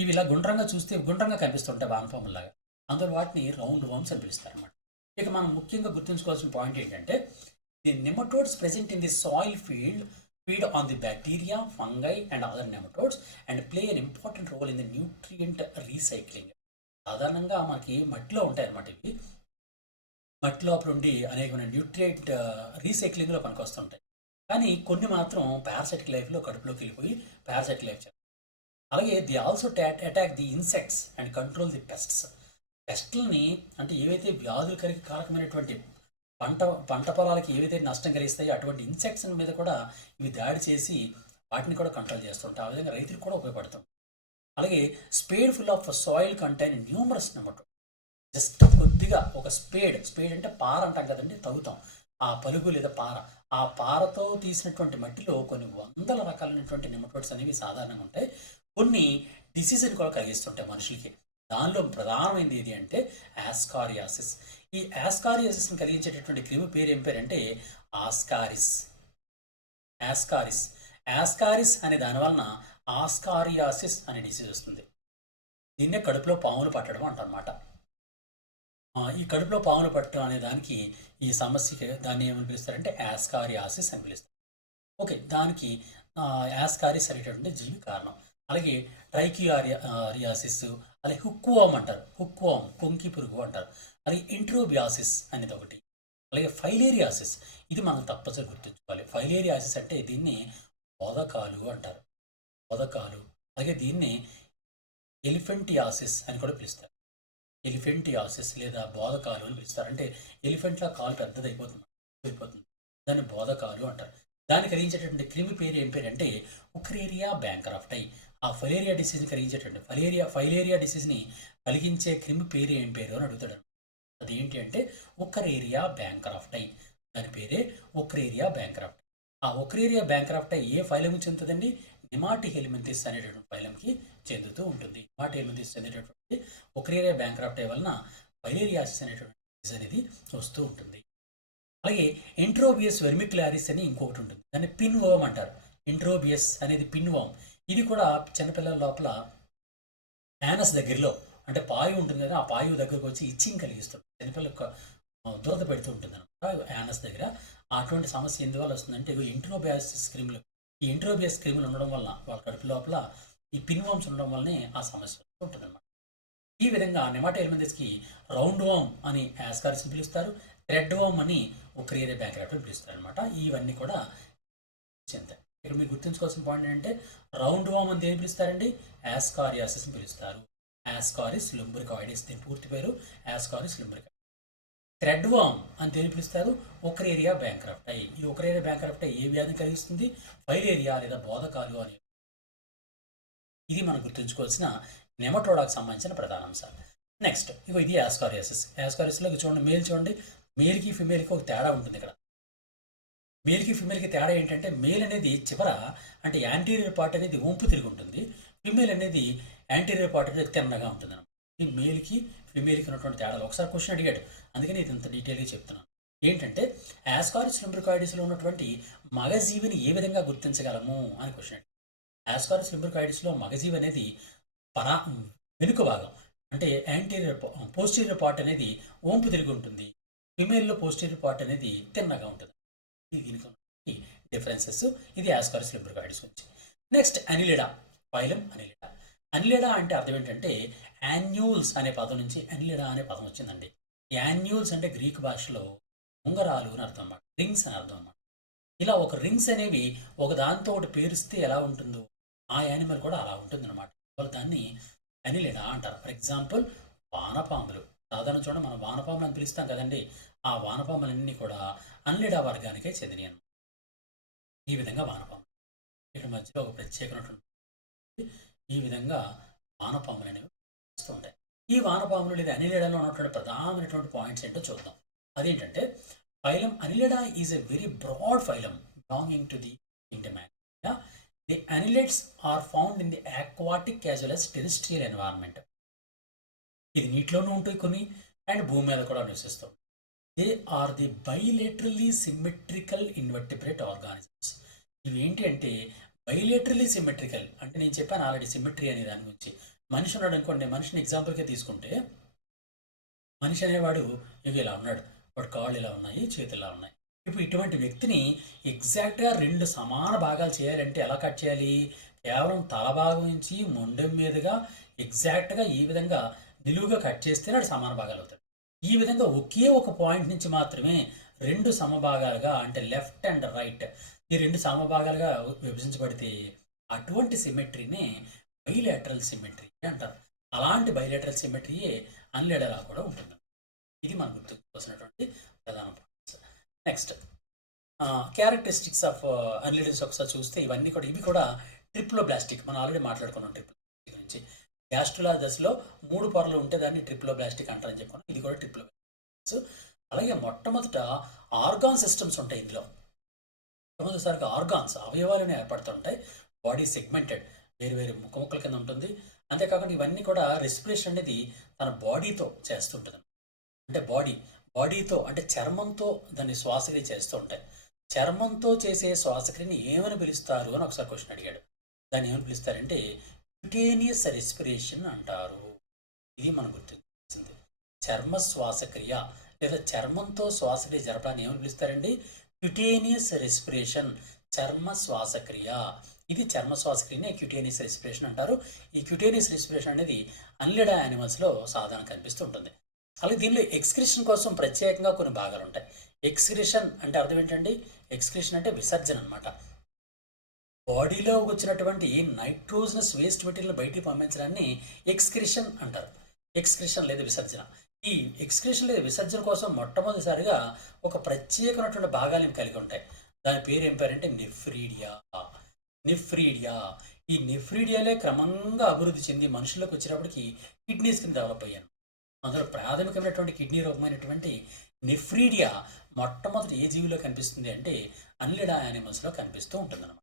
ఇవి ఇలా గుండ్రంగా చూస్తే గుండ్రంగా కనిపిస్తుంటాయి వానపాములాగా. అందులో వాటిని రౌండ్ వామ్స్ అని పిలుస్తారు అన్నమాట. ఇక మనం ముఖ్యంగా గుర్తుంచుకోవాల్సిన పాయింట్ ఏంటంటే the nematodes present in the soil field feed on the bacteria, fungi and other nematodes and play an important role in the nutrient recycling. సాధారణంగా మనకి మట్టిలో ఉంటాయి అన్నమాట. ఇవి మట్టిలో ఉండి అనేకమైన న్యూట్రియంట్ రీసైక్లింగ్లో పనికి వస్తుంటాయి. కానీ కొన్ని మాత్రం పారాసైటిక్ లైఫ్లో కడుపులోకి వెళ్ళిపోయి పారాసైటిక్ లైఫ్ చేస్తారు. అలాగే they also attack the insects and control the pests. పెస్ట్లని అంటే ఏవైతే వ్యాధులు కారకమైనటువంటి పంట పొలాలకి ఏవైతే నష్టం కలిగిస్తాయో అటువంటి ఇన్సెక్ట్స్ మీద కూడా ఇవి దాడి చేసి వాటిని కూడా కంట్రోల్ చేస్తుంటాయి. ఆ విధంగా రైతులకు కూడా ఉపయోగపడుతుంది. అలాగే spade full of soil contain numerous nematode. Just కొద్దిగా ఒక స్పేడ్ అంటే పార అంటాం కదండి, తవ్వుతాం. ఆ పలుగు లేదా పార, ఆ పారతో తీసినటువంటి మట్టిలో కొన్ని వందల రకాలైనటువంటి నెమటోడ్స్ అనేవి సాధారణంగా ఉంటాయి. కొన్ని డిసీజ్ని కూడా కలిగిస్తుంటాయి మనుషులకి. దానిలో ప్రధానమైనది ఏది అంటే యాస్కారియాసిస్. ఈ యాస్కారియాసిస్ని కలిగించేటటువంటి క్రిమి పేరు ఏం పేరంటే ఆస్కారిస్. యాస్కారిస్ అనే దానివలన ఆస్కారియాసిస్ అనే డిసీజ్ వస్తుంది. దీన్నే కడుపులో పాములు పట్టడం అంటన్నమాట. ఈ కడుపులో పాములు పట్టడం అనే దానికి ఈ సమస్యకి దాన్ని ఏమని పిలుస్తారంటే యాస్కారియాసిస్ అని పిలుస్తారు. ఓకే, దానికి యాస్కారిస్ అనేటటువంటి జీవి కారణం. అలాగే ట్రైకియారియాసిస్, అలాగే హుక్వామ్ అంటారు. హుక్వామ్ కొంకి పురుగు అంటారు. అలాగే ఎంట్రోబియాసిస్ అనేది ఒకటి. అలాగే ఫైలేరియాసిస్, ఇది మనం తప్పనిసరి గుర్తుంచుకోవాలి. ఫైలేరియాసిస్ అంటే దీన్ని బోధకాలు అంటారు. బోధకాలు. అలాగే దీన్ని ఎలిఫెంటియాసిస్ అని కూడా పిలుస్తారు. ఎలిఫెంటియాసిస్ లేదా బోధకాలు అని పిలుస్తారు. అంటే ఎలిఫెంట్లా కాలు పెద్దదైపోతుంది, దాన్ని బోధకాలు అంటారు. దాన్ని కలిగించేటటువంటి క్రిమి పేరు ఏం పేరు అంటే ఉక్రేరియా బ్యాంక్రాఫ్టై. ఆ ఫైలేరియా డిసీజ్ని కలిగించేటటువంటి ఫైలేరియా డిసీజ్ని కలిగించే క్రిమి పేరు ఏం పేరు అని అడుగుతాడు. అదేంటి అంటే ఉక్రేరియా బ్యాంక్రాఫ్టై. దాని పేరే ఉక్రేరియా బ్యాంక్రాఫ్టై. ఆ ఉక్రేరియా బ్యాంక్రాఫ్టై ఏ ఫైలంకి చెందుతుందండి? నిమాటీ హెల్మింథెస్ అనేటటువంటి ఫైలంకి చెందుతూ ఉంటుంది. నిమాటీ హెల్మింథెస్ చెందేటటువంటి ఉక్రేరియా బ్యాంక్రాఫ్టై వలన ఫైలేరియాసిస్ అనేటువంటి డిసీజ్ అనేది వస్తూ ఉంటుంది. అలాగే ఎంట్రోబియస్ వెర్మిక్యులారిస్ అని ఇంకొకటి ఉంటుంది. దాన్ని పిన్ వర్మ్ అంటారు. ఎంట్రోబియస్ అనేది పిన్ వర్మ్. ఇది కూడా చిన్నపిల్లల లోపల యానస్ దగ్గరలో అంటే పాయు ఉంటుంది కదా, ఆ పాయు దగ్గరకు వచ్చి ఇచ్చింగ్ కలిగిస్తుంది. చిన్నపిల్లలకు దురద పెడుతూ ఉంటుంది అనమాట యానస్ దగ్గర. అటువంటి సమస్య ఎందువల్ల వస్తుందంటే ఎంట్రోబియాసిస్ క్రిములు, ఈ ఎంట్రోబియస్ క్రిములు ఉండడం వల్ల వాళ్ళ కడుపు లోపల ఈ పిన్ వర్మ్స్ ఉండడం వల్లనే ఆ సమస్య ఉంటుంది అనమాట. ఈ విధంగా నిమాటీ హెల్మింథెస్కి రౌండ్ వామ్ అని యాస్కారిస్ని పిలుస్తారు, థ్రెడ్ వామ్ అని ఉక్రేరియా బ్యాంక్రాఫ్టై పిలుస్తారు అనమాట. ఇవన్నీ కూడా చెందాయి. ఇక్కడ మీరు గుర్తుంచుకోవాల్సిన పాయింట్ ఏంటంటే రౌండ్ వామ్ అని దేని పిలుస్తారండి, యాస్కారియాసిస్ అని పిలుస్తారు. యాస్కారిస్ లుంబ్రికాయిడిస్, దీని పూర్తి పేరు యాస్కారిస్ లుంబ్రికాయిడిస్. థ్రెడ్ వామ్ అని దేని పిలుస్తారు, ఒకరేరియా బ్యాంక్రప్టై. ఈ ఒకరేరియా బ్యాంక్రప్టై ఏ వ్యాధిని కలిగిస్తుంది, ఫైలేరియా లేదా బోధకాలు అని. ఇది మనం గుర్తుంచుకోవాల్సిన నెమటోడాకు సంబంధించిన ప్రధాన అంశాలు. నెక్స్ట్ ఇది యాస్కారియాసిస్. యాస్కారియాసిస్లో చూడండి, మేల్ చూడండి, మేల్కి ఫిమేల్కి ఒక తేడా ఉంటుంది. ఇక్కడ మేల్కి ఫిమేల్కి తేడా ఏంటంటే మేల్ అనేది చివర అంటే యాంటీరియర్ పార్ట్ అనేది వంపు తిరిగి ఉంటుంది, ఫిమేల్ అనేది యాంటీరియర్ పార్ట్ అనేది తిన్నగా ఉంటుంది అనమాట. ఈ మేల్కి ఫిమేల్కి ఉన్నటువంటి తేడాలు ఒకసారి క్వశ్చన్ అడిగాడు, అందుకని ఇది ఇంత డీటెయిల్గా చెప్తున్నాను. ఏంటంటే యాస్కారిస్ లుంబ్రికాయిడిస్లో ఉన్నటువంటి మగజీవిని ఏ విధంగా గుర్తించగలము అని క్వశ్చన్ అడిగాడు. యాస్కారిస్ లుంబ్రికాయిడిస్లో మగజీవి అనేది వెనుక భాగం అంటే యాంటీరియర్ పోస్టీరియర్ పార్ట్ అనేది వంపు తిరిగి ఉంటుంది, ఫిమేల్లో పోస్టీరియర్ పార్ట్ అనేది తిన్నగా ఉంటుంది. దీనికి డిఫరెన్సెస్. ఇది యాస్కారిస్ లుంబ్రికాయిడిస్ గురించి. Next Annelida, phylum Annelida. Annelida అంటే అర్థం ఏంటంటే యాన్యూల్స్ అనే పదం నుంచి అనిలిడా అనే పదం వచ్చిందండి. యాన్యూల్స్ అంటే గ్రీక్ భాషలో ఉంగరాలు అని అర్థం అన్నమాట, రింగ్స్ అని అర్థం అన్నమాట. ఇలా ఒక రింగ్స్ అనేవి ఒక దాంతో ఒకటి పేరుస్తే ఎలా ఉంటుందో ఆ యానిమల్ కూడా అలా ఉంటుంది అనమాట. వాళ్ళు దాన్ని అనిలిడా అంటారు. ఫర్ ఎగ్జాంపుల్ వానపాములు, సాధారణ చూడండి మనం వానపాములు అని పిలుస్తాం కదండి, ఆ వానపాములన్నీ కూడా అనిలిడా వర్గానికే చెందినవి అన్నమాట. ఈ విధంగా వానపాములు ఇక్కడ మధ్యలో ఒక ప్రత్యేకమైనటువంటి ఈ విధంగా వానపాములు అనేవి వస్తూ ఉంటాయి. ఈ వానపాములు లేదా అనిలిడాలో ఉన్నటువంటి ప్రధానమైనటువంటి పాయింట్స్ ఏంటో చూద్దాం. అదేంటంటే phylum Annelida is a very broad phylum belonging to the kingdom Annelida. The annelids are found in the aquatic as well as terrestrial environment. ఇది నీటిలోనూ ఉంటాయి కొన్ని అండ్ భూమి మీద కూడా నివసిస్తాం. They are the bilaterally symmetrical invertebrate organisms. ఇవి ఏంటి అంటే బైలేటరల్లీ సిమెట్రికల్ అంటే నేను చెప్పాను ఆల్రెడీ సిమెట్రీ అనే దాని గురించి. మనిషి ఉన్నాడు అనుకోండి, మనిషిని ఎగ్జాంపుల్గా తీసుకుంటే మనిషి అనేవాడు ఇవి ఇలా ఉన్నాడు, వాడు కాళ్ళు ఇలా ఉన్నాయి, చేతులు ఇలా ఉన్నాయి. ఇప్పుడు ఇటువంటి వ్యక్తిని ఎగ్జాక్ట్గా రెండు సమాన భాగాలు చేయాలంటే ఎలా కట్ చేయాలి, కేవలం తల భాగం నుంచి మొండెం మీదుగా ఎగ్జాక్ట్గా ఈ విధంగా నిలువుగా కట్ చేస్తేనే అది సమాన భాగాలు అవుతాయి. ఈ విధంగా ఒకే ఒక పాయింట్ నుంచి మాత్రమే రెండు సమభాగాలుగా అంటే లెఫ్ట్ అండ్ రైట్ ఈ రెండు సమభాగాలుగా విభజించబడితే అటువంటి సిమెట్రీనే బైలేటరల్ సిమెట్రీ అంటారు. అలాంటి బైలేటరల్ సిమెట్రీయే అనిలిడాలా కూడా ఉంటుంది. ఇది మనం గుర్తుకోవాల్సినటువంటి ప్రధాన పాయింట్స్. నెక్స్ట్ క్యారెక్టరిస్టిక్స్ ఆఫ్ అనిలిడస్ ఒకసారి చూస్తే ఇవి కూడా ట్రిప్లోబ్లాస్టిక్. మనం ఆల్రెడీ మాట్లాడుకున్నాం ట్రిప్లోబ్లాస్టిక్ గురించి. గ్యాస్ట్రులా దశలో 3 పొరలు ఉంటే దాన్ని ట్రిప్లోబ్లాస్టిక్ అంటారని చెప్పుకున్నాం. ఇది కూడా ట్రిప్లోబ్లాస్టిక్స్. అలాగే మొట్టమొదట ఆర్గాన్ సిస్టమ్స్ ఉంటాయి ఇందులో. మొట్టమొదటిసారిగా ఆర్గాన్స్ అవయవాలను ఏర్పడుతుంటాయి. బాడీ సెగ్మెంటెడ్ వేరు వేరు ముక్కల కింద ఉంటుంది. అంతేకాకుండా ఇవన్నీ కూడా రెస్పిరేషన్ అనేది తన బాడీతో చేస్తుంటుంది. అంటే బాడీతో అంటే చర్మంతో దాన్ని శ్వాసక్రియ చేస్తూ ఉంటాయి. చర్మంతో చేసే శ్వాసక్రియని ఏమని పిలుస్తారు అని ఒకసారి క్వశ్చన్ అడిగాడు. దాన్ని ఏమని పిలుస్తారంటే క్యూటేనియస్ రెస్పిరేషన్ అంటారు. ఇది మనం గుర్తించాల్సింది. చర్మ శ్వాసక్రియ లేదా చర్మంతో శ్వాసక్రియ జరపడాన్ని ఏమని పిలుస్తారండి, క్యూటేనియస్ రెస్పిరేషన్, చర్మ శ్వాసక్రియ. ఇది చర్మ శ్వాసక్రియనే క్యూటేనియస్ రెస్పిరేషన్ అంటారు. ఈ క్యూటేనియస్ రెస్పిరేషన్ అనేది అనిలిడా యానిమల్స్లో సాధారణ కనిపిస్తూ ఉంటుంది. అలాగే దీనిలో ఎక్స్క్రిషన్ కోసం ప్రత్యేకంగా కొన్ని భాగాలు ఉంటాయి. ఎక్స్క్రిషన్ అంటే అర్థం ఏంటండి, ఎక్స్క్రిషన్ అంటే విసర్జన అనమాట. బాడీలో వచ్చినటువంటి నైట్రోజనస్ వేస్ట్ మెటీరియల్ బయటికి పంపించడాన్ని ఎక్స్క్రిషన్ అంటారు. ఎక్స్క్రిషన్ లేదా విసర్జన. ఈ ఎక్స్క్రిషన్ లేదా విసర్జన కోసం మొట్టమొదటిసారిగా ఒక ప్రత్యేకమైనటువంటి భాగాలను కలిగి ఉంటాయి. దాని పేరు ఏం పేరంటే నెఫ్రీడియా. ఈ నెఫ్రీడియాలే క్రమంగా అభివృద్ధి చెంది మనుషులకు వచ్చేటప్పటికి కిడ్నీస్ కింద డెవలప్ అయ్యాను. అందులో ప్రాథమికమైనటువంటి కిడ్నీ రోగమైనటువంటి నెఫ్రీడియా మొట్టమొదటి ఏ జీవిలో కనిపిస్తుంది అంటే అనిలిడా యానిమల్స్లో కనిపిస్తూ ఉంటుంది అనమాట.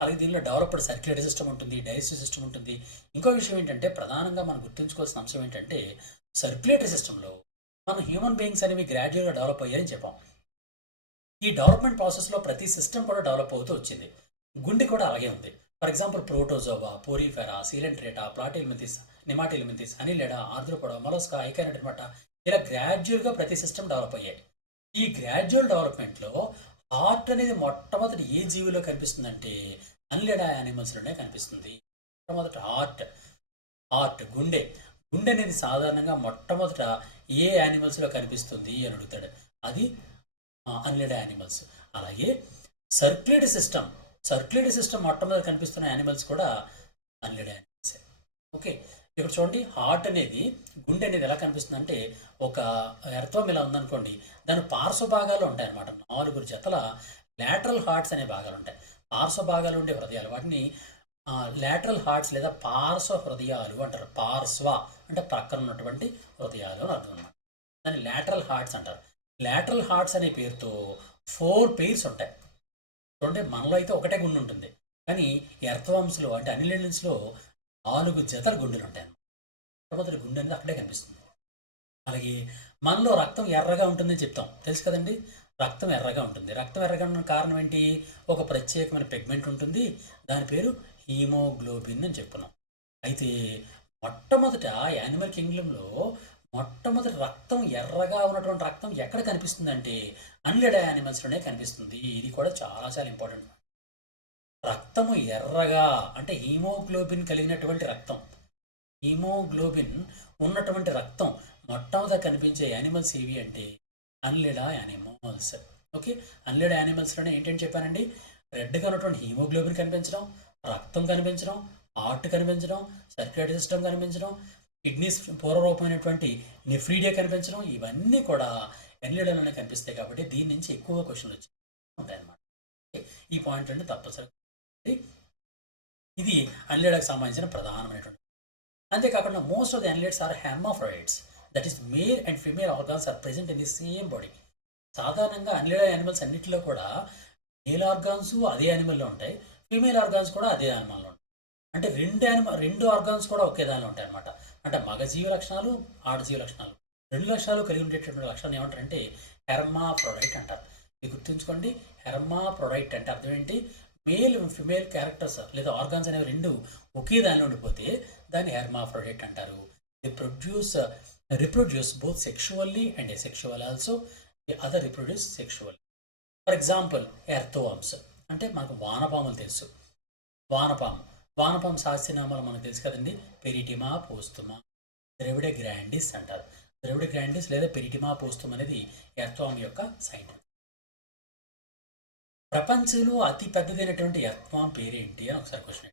అలాగే దీనిలో డెవలప్డ్ సర్క్యులేటరీ సిస్టమ్ ఉంటుంది, డైజెస్టివ్ సిస్టమ్ ఉంటుంది. ఇంకో విషయం ఏంటంటే ప్రధానంగా మనం గుర్తుంచుకోవాల్సిన అంశం ఏంటంటే సర్క్యులేటరీ సిస్టంలో మన హ్యూమన్ బీయింగ్స్ అనేవి గ్రాడ్యువల్గా డెవలప్ అయ్యాయని చెప్పాం. ఈ డెవలప్మెంట్ ప్రాసెస్లో ప్రతి సిస్టమ్ కూడా డెవలప్ అవుతూ వచ్చింది. గుండె కూడా అలాగే ఉంది. For example Protozoa, Porifera, Coelenterata, Platyhelminthes, Nemathelminthes, Annelida, Arthropoda, Mollusca, Echinodermata ఇలా గ్రాడ్యువల్గా ప్రతి సిస్టమ్ డెవలప్ అయ్యాయి. ఈ గ్రాడ్యువల్ డెవలప్మెంట్లో హార్ట్ అనేది మొట్టమొదటి ఏ జీవిలో కనిపిస్తుందంటే అనిలిడా యానిమల్స్లోనే కనిపిస్తుంది. మొట్టమొదటి హార్ట్ గుండె అనేది సాధారణంగా మొట్టమొదట ఏ యానిమల్స్లో కనిపిస్తుంది అని అడుగుతాడు. అది అనిలిడా యానిమల్స్. అలాగే సర్క్యులేటరీ సర్క్యులేటరీ సిస్టమ్ మొట్టమొదటి కనిపిస్తున్న యానిమల్స్ కూడా అన్లిడ్ యానిమల్సే. ఓకే, ఇక్కడ చూడండి, హార్ట్ అనేది, గుండె అనేది ఎలా కనిపిస్తుంది అంటే ఒక ఎర్త్వం ఇలా ఉందనుకోండి, దాని పార్శ్వ భాగాలు ఉంటాయి అన్నమాట. 4 జతల లాటరల్ హార్ట్స్ అనే భాగాలు ఉంటాయి. పార్శ్వ భాగాలు ఉండే హృదయాలు, వాటిని లాటరల్ హార్ట్స్ లేదా పార్శ్వ హృదయాలు అంటారు. పార్శ్వ అంటే ప్రక్కన ఉన్నటువంటి హృదయాలు అని అర్థం అనమాట. దాన్ని లాటరల్ హార్ట్స్ అంటారు. లాటరల్ హార్ట్స్ అనే పేరుతో 4 పెయిర్స్ ఉంటాయి. చూడండి, మనలో అయితే ఒకటే గుండె ఉంటుంది, కానీ ఎర్త్వామ్స్లో అంటే అనిలియన్స్లో 4 జతల గుండెలు ఉంటాయి. మొట్టమొదటి గుండె అనేది అక్కడే కనిపిస్తుంది. అలాగే మనలో రక్తం ఎర్రగా ఉంటుందని చెప్తాం, తెలుసు కదండి. రక్తం ఎర్రగా ఉంటుంది. రక్తం ఎర్రగా ఉన్న కారణం ఏంటి? ఒక ప్రత్యేకమైన పిగ్మెంట్ ఉంటుంది, దాని పేరు హీమోగ్లోబిన్ అని చెప్పుకున్నాం. అయితే మొట్టమొదట యానిమల్ కింగ్డంలో మొట్టమొదటి రక్తం ఎర్రగా ఉన్నటువంటి రక్తం ఎక్కడ కనిపిస్తుందంటే అన్లిడ్ యానిమల్స్లోనే కనిపిస్తుంది. ఇది కూడా చాలా చాలా ఇంపార్టెంట్. రక్తము ఎర్రగా అంటే హీమోగ్లోబిన్ కలిగినటువంటి రక్తం, హీమోగ్లోబిన్ ఉన్నటువంటి రక్తం మొట్టమొదట కనిపించే యానిమల్స్ ఏవి అంటే అన్లిడ్ యానిమల్స్. ఓకే, అన్లిడ్ యానిమల్స్లోనే ఏంటంటే చెప్పానండి, రెడ్గా ఉన్నటువంటి హీమోగ్లోబిన్ కనిపించడం, రక్తం కనిపించడం, హార్ట్ కనిపించడం, సర్క్యులేటరీ సిస్టమ్ కనిపించడం, కిడ్నీస్ పూర్వరూపమైనటువంటి నెఫ్రీడియా కనిపించడం, ఇవన్నీ కూడా ఎన్లిడలోనే కనిపిస్తాయి. కాబట్టి దీని నుంచి ఎక్కువ క్వశ్చన్లు వచ్చి ఉంటాయి అన్నమాట. ఈ పాయింట్ అంటే తప్పనిసరి. ఇది అన్లిడకు సంబంధించిన ప్రధానమైనటువంటి. అంతేకాకుండా most of the annelids are hermaphrodites, that is male and female organs are present in the same body. సాధారణంగా అన్లిడ్ యానిమల్స్ అన్నింటిలో కూడా మేల్ ఆర్గాన్స్ అదే యానిమల్లో ఉంటాయి, ఫీమేల్ ఆర్గాన్స్ కూడా అదే యానిమల్లో ఉంటాయి. అంటే రెండు ఆర్గాన్స్ కూడా ఒకే దానిలో ఉంటాయి అనమాట. అంటే మగ జీవ లక్షణాలు, ఆడజీవ లక్షణాలు, 2 లక్షణాలు కలిగి ఉండేటటువంటి లక్షణాలు ఏమంటారంటే హెర్మాఫ్రోడైట్ అంటారు. ఇది గుర్తుంచుకోండి, హెర్మాఫ్రోడైట్ అంటే అర్థం ఏంటి? మేల్ ఫిమేల్ క్యారెక్టర్స్ లేదా ఆర్గాన్స్ అనేవి 2 ఒకే దానిలో ఉండిపోతే దాన్ని హెర్మాఫ్రోడైట్ అంటారు. The reproduce both sexually and asexual also. The other reproduce sexually. For example earthworms అంటే మనకు వానపాములు తెలుసు. వానపాము శాస్త్రీయనామాలు మనకు తెలుసు కదండి. పెరిటిమా పోస్తుమా, ద్రవిడ గ్రాండిస్ అంటారు. ద్రవిడ గ్రాండిస్ లేదా పెరిటిమా పోస్తుమ్ అనేది ఎర్త్వామ్ యొక్క సైంటిఫిక్. ప్రపంచంలో అతి పెద్దదైనటువంటి ఎర్త్వామ్ పేరేంటి అని ఒకసారి క్వశ్చన్.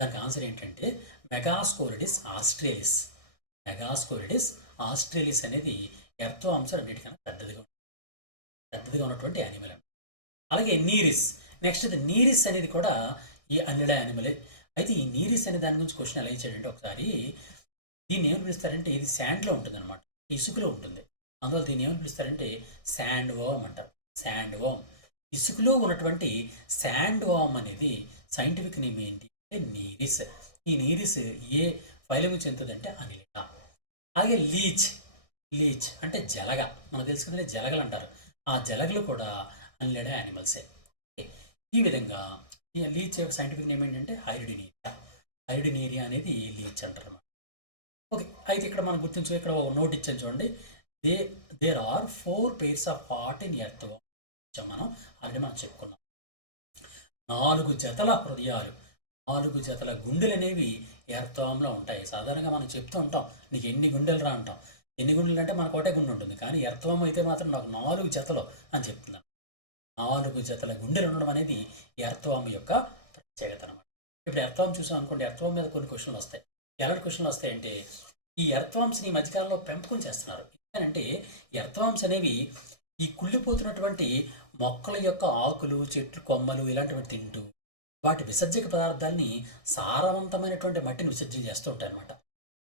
దానికి ఆన్సర్ ఏంటంటే మెగాస్కోలిడిస్ ఆస్ట్రేలిస్. మెగాస్కోలిడిస్ ఆస్ట్రేలిస్ అనేది ఎర్త్వామ్స్ అన్నిటికన్నా పెద్దదిగా ఉన్నటువంటి యానిమల్. అలాగే నీరిస్. నెక్స్ట్ నీరిస్ అనేది కూడా ఈ అన్లిడ్ యానిమలే. అయితే ఈ నీరిస్ అనే దాని గురించి క్వశ్చన్ ఎలా ఇచ్చాడంటే ఒకసారి, దీన్ని ఏమని పిలుస్తారంటే ఇది శాండ్లో ఉంటుంది అనమాట, ఇసుకలో ఉంటుంది. అందువల్ల దీన్ని ఏమని పిలుస్తారంటే శాండ్ వామ్ అంటారు. శాండ్ వామ్, ఇసుకలో ఉన్నటువంటి శాండ్ వామ్ అనేది సైంటిఫిక్ నేమ్ ఏంటి అంటే నీరిస్. ఈ నీరిస్ ఏ ఫైలంకి చెందుతుందంటే అనిలిడా. అలాగే లీచ్ అంటే జలగ, మనకు తెలుసు కదంటే జలగలు అంటారు. ఆ జలగలు కూడా అన్లిడ్ యానిమల్సే. ఈ విధంగా ఈ లీచ్ యొక్క సైంటిఫిక్ నేమ్ ఏంటంటే హైరిడినేరియా అనేది లీచ్ అంటారు అన్నమాట. ఓకే, అయితే ఇక్కడ మనం గుర్తించు, ఇక్కడ ఒక నోట్ ఇచ్చాను చూడండి. There are 4 pairs of heart in earthworm. మనం ఆల్రెడీ మనం చెప్పుకున్నాం. 4 జతల హృదయాలు, 4 జతల గుండెలు అనేవి ఎర్త్వామ్లో ఉంటాయి. సాధారణంగా మనం చెప్తూ ఉంటాం, నీకు ఎన్ని గుండెలు రా అంటాం. ఎన్ని గుండెలు అంటే మనకు ఒకటే గుండె ఉంటుంది, కానీ ఎర్త్వామ్ అయితే మాత్రం నాకు 4 జతలు అని చెప్తున్నాను. 4 జతల గుండెలు ఉండడం అనేది ఎర్త్వామ్ యొక్క ప్రత్యేకత అనమాట. ఇప్పుడు ఎర్త్వామ్ చూసాం అనుకోండి, ఎర్త్వామ్ మీద కొన్ని క్వశ్చన్లు వస్తాయి. ఎలాంటి క్వశ్చన్లు వస్తాయంటే, ఈ ఎర్త్వామ్స్ని ఈ మధ్యకాలంలో పెంపకం చేస్తున్నారు. ఎందుకంటే ఎర్త్వామ్స్ అనేవి ఈ కుళ్ళిపోతున్నటువంటి మొక్కల యొక్క ఆకులు, చెట్లు, కొమ్మలు ఇలాంటివి తింటూ వాటి విసర్జక పదార్థాలని సారవంతమైనటువంటి మట్టిని విసర్జన చేస్తూ ఉంటాయి అనమాట.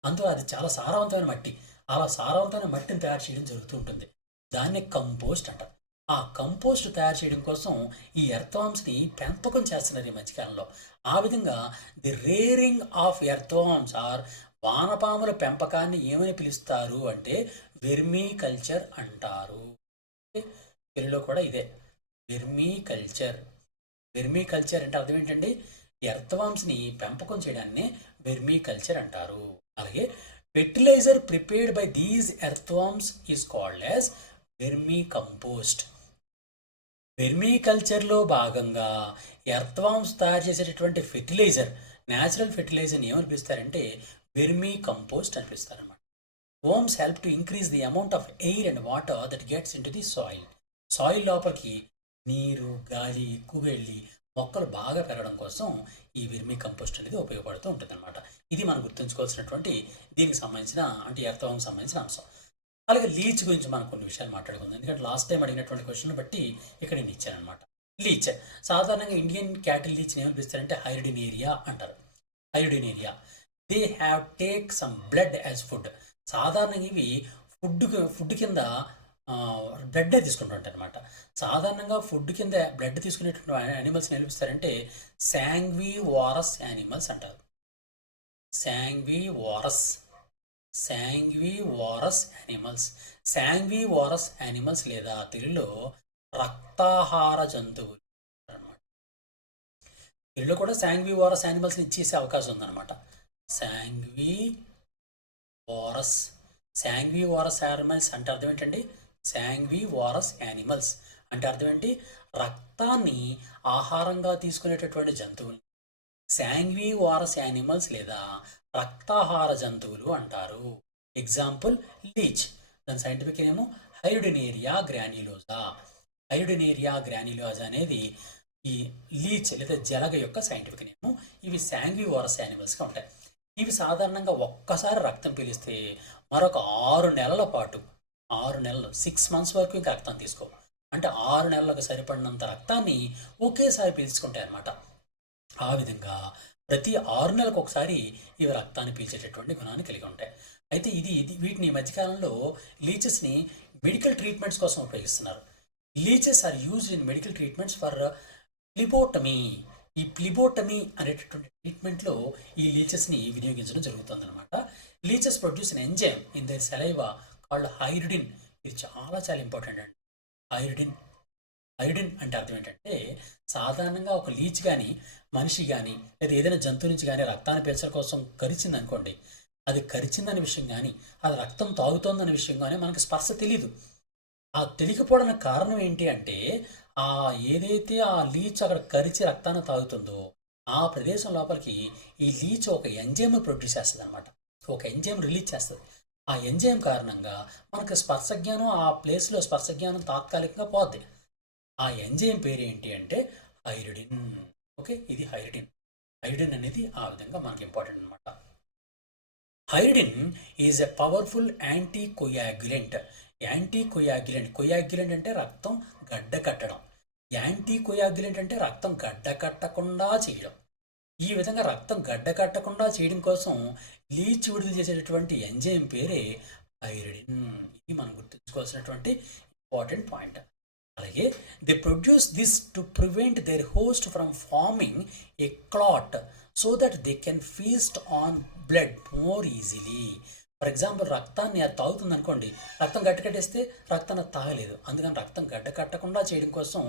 అందులో అది చాలా సారవంతమైన మట్టి. అలా సారవంతమైన మట్టిని తయారు చేయడం జరుగుతూ ఉంటుంది. దాన్నే కంపోస్ట్ అంటారు. ఆ కంపోస్ట్ తయారు చేయడం కోసం ఈ ఎర్త్వామ్స్ని పెంపకం చేస్తున్నారు ఈ మధ్యకాలంలో. ఆ విధంగా the rearing of earthworms or వానపాముల పెంపకాన్ని ఏమని పిలుస్తారు అంటే వెర్మీ కల్చర్ అంటారు. తెలుగులో కూడా ఇదే వెర్మీ కల్చర్. వెర్మీ కల్చర్ అంటే అర్థం ఏంటండి? ఎర్త్వామ్స్ని పెంపకం చేయడాన్ని వెర్మీ కల్చర్ అంటారు. అలాగే fertiliser prepared by these earthworms is called as vermicompost. వెర్మీ కల్చర్లో భాగంగా ఎర్త్వామ్స్ తయారు చేసేటటువంటి ఫెర్టిలైజర్, న్యాచురల్ ఫెర్టిలైజర్ని ఏమని పిలుస్తారంటే వెర్మీ కంపోస్ట్ అని పిలుస్తారన్నమాట. Worms help to increase the amount of air and water that gets into the soil. Soil లోపలికి నీరు, గాలి ఎక్కువగా వెళ్ళి మొక్కలు బాగా పెరగడం కోసం ఈ వెర్మి కంపోస్ట్ అనేది ఉపయోగపడుతూ ఉంటుందన్నమాట. ఇది మనం గుర్తుంచుకోవాల్సినటువంటి దీనికి సంబంధించిన అంటే ఎర్త్వామ్కి సంబంధించిన అంశం. అలాగే లీచ్ గురించి మనం కొన్ని విషయాలు మాట్లాడుకుందాం. ఎందుకంటే లాస్ట్ టైం అడిగినటువంటి క్వశ్చన్ బట్టి ఇక్కడ నేను ఇచ్చానమాట. లీచ్ సాధారణంగా ఇండియన్ క్యాటిల్ లీచ్ని ఏమని పిలుస్తారంటే హైరిడినేరియా అంటారు. Hirudinaria they have take some blood as food. సాధారణంగా ఇవి ఫుడ్ కింద బ్లడ్డే తీసుకుంటూ ఉంటాయి అనమాట. సాధారణంగా ఫుడ్ కింద బ్లడ్ తీసుకునేటువంటి యానిమల్స్ని ఏం పిలుస్తారంటే శాంగ్వీ వారస్ యానిమల్స్ అంటారు. శాంగ్వీ వారస్ యానిమల్స్ లేదా తెలుగులో రక్తాహార జంతువులు అన్నమాట. తెలుగులో కూడా శాంగ్వీ వారస్ యానిమల్స్ ఇచ్చేసే అవకాశం ఉందన్నమాట. శాంగ్వీ వారస్ యానిమల్స్ అంటే అర్థం ఏంటండి? శాంగ్వీ వారస్ యానిమల్స్ అంటే అర్థం ఏంటి? రక్తాన్ని ఆహారంగా తీసుకునేటటువంటి జంతువులు శాంగ్వీ వారస్ యానిమల్స్ లేదా రక్తాహార జంతువులు అంటారు. ఎగ్జాంపుల్ లీచ్, దాని సైంటిఫిక్ నేమ్ హైరిడినేరియా గ్రాన్యులోజా అనేది ఈ లీచ్ లేదా జలగ యొక్క సైంటిఫిక్ నేమ్. ఇవి శాంగ్వీ వారస్ యానిమల్స్గా ఉంటాయి. ఇవి సాధారణంగా ఒక్కసారి రక్తం పీలిస్తే మరొక 6 నెలల పాటు 6 months వరకు ఇంకా రక్తం తీసుకో అంటే 6 నెలలకు సరిపడినంత రక్తాన్ని ఒకేసారి పీల్చుకుంటాయి అన్నమాట. ఆ విధంగా ప్రతి 6 నెలలకు ఒకసారి ఇవి రక్తాన్ని పీల్చేటటువంటి గుణాన్ని కలిగి ఉంటాయి. అయితే వీటిని ఈ మధ్యకాలంలో లీచెస్ని మెడికల్ ట్రీట్మెంట్స్ కోసం ఉపయోగిస్తున్నారు. Leeches are used in medical treatments for phlebotomy. ఈ ప్లిబోటమీ అనేటటువంటి ట్రీట్మెంట్లో ఈ లీచెస్ని వినియోగించడం జరుగుతుంది అనమాట. Leeches produce an enzyme in their saliva called hirudin. ఇది చాలా ఇంపార్టెంట్ అండి. హైరిడిన్ అంటే అర్థం ఏంటంటే సాధారణంగా ఒక లీచ్ కానీ మనిషి కానీ లేదా ఏదైనా జంతువు నుంచి కానీ రక్తాన్ని పీల్చడం కోసం కరిచింది అనుకోండి, అది కరిచిందనే విషయం కానీ అది రక్తం తాగుతోందనే విషయం కానీ మనకి స్పర్శ తెలియదు. ఆ తెలియకపోవడానికి కారణం ఏంటి అంటే ఏదైతే ఆ లీచ్ అక్కడ కరిచి రక్తాన్ని తాగుతుందో ఆ ప్రదేశం లోపలికి ఈ లీచ్ ఒక ఎంజైమ్ ప్రొడ్యూస్ చేస్తుంది అనమాట. ఒక ఎంజైమ్ రిలీజ్ చేస్తుంది. ఆ ఎంజైమ్ కారణంగా మనకి స్పర్శజ్ఞానం ఆ ప్లేస్లో స్పర్శజ్ఞానం తాత్కాలికంగా పోద్ది. ఆ ఎంజైమ్ పేరు ఏంటి అంటే హైరిడిన్. ఓకే, ఇది హైరిడిన్ అనేది ఆ విధంగా మనకి ఇంపార్టెంట్ అనమాట. హైరిడిన్ ఈజ్ ఎ పవర్ఫుల్ యాంటీకోయాగ్యులెంట్. కోయాగ్యులెంట్ అంటే రక్తం గడ్డ కట్టడం. యాంటీకోయాగ్యులెంట్ అంటే రక్తం గడ్డ కట్టకుండా చేయడం. ఈ విధంగా రక్తం గడ్డ కట్టకుండా చేయడం కోసం లీచ్ విడుదల చేసేటటువంటి ఎంజైమ్ పేరే హైరిడిన్. ఇది మనం గుర్తుంచుకోవాల్సినటువంటి ఇంపార్టెంట్ పాయింట్. అలాగే they produce this to prevent their host from forming a clot so that they can feast on blood more easily. For example రక్తాన్ని అది తాగుతుంది అనుకోండి, రక్తం గడ్డ కట్టేస్తే రక్తాన్ని తాగలేదు. అందుకని రక్తం గడ్డ కట్టకుండా చేయడం కోసం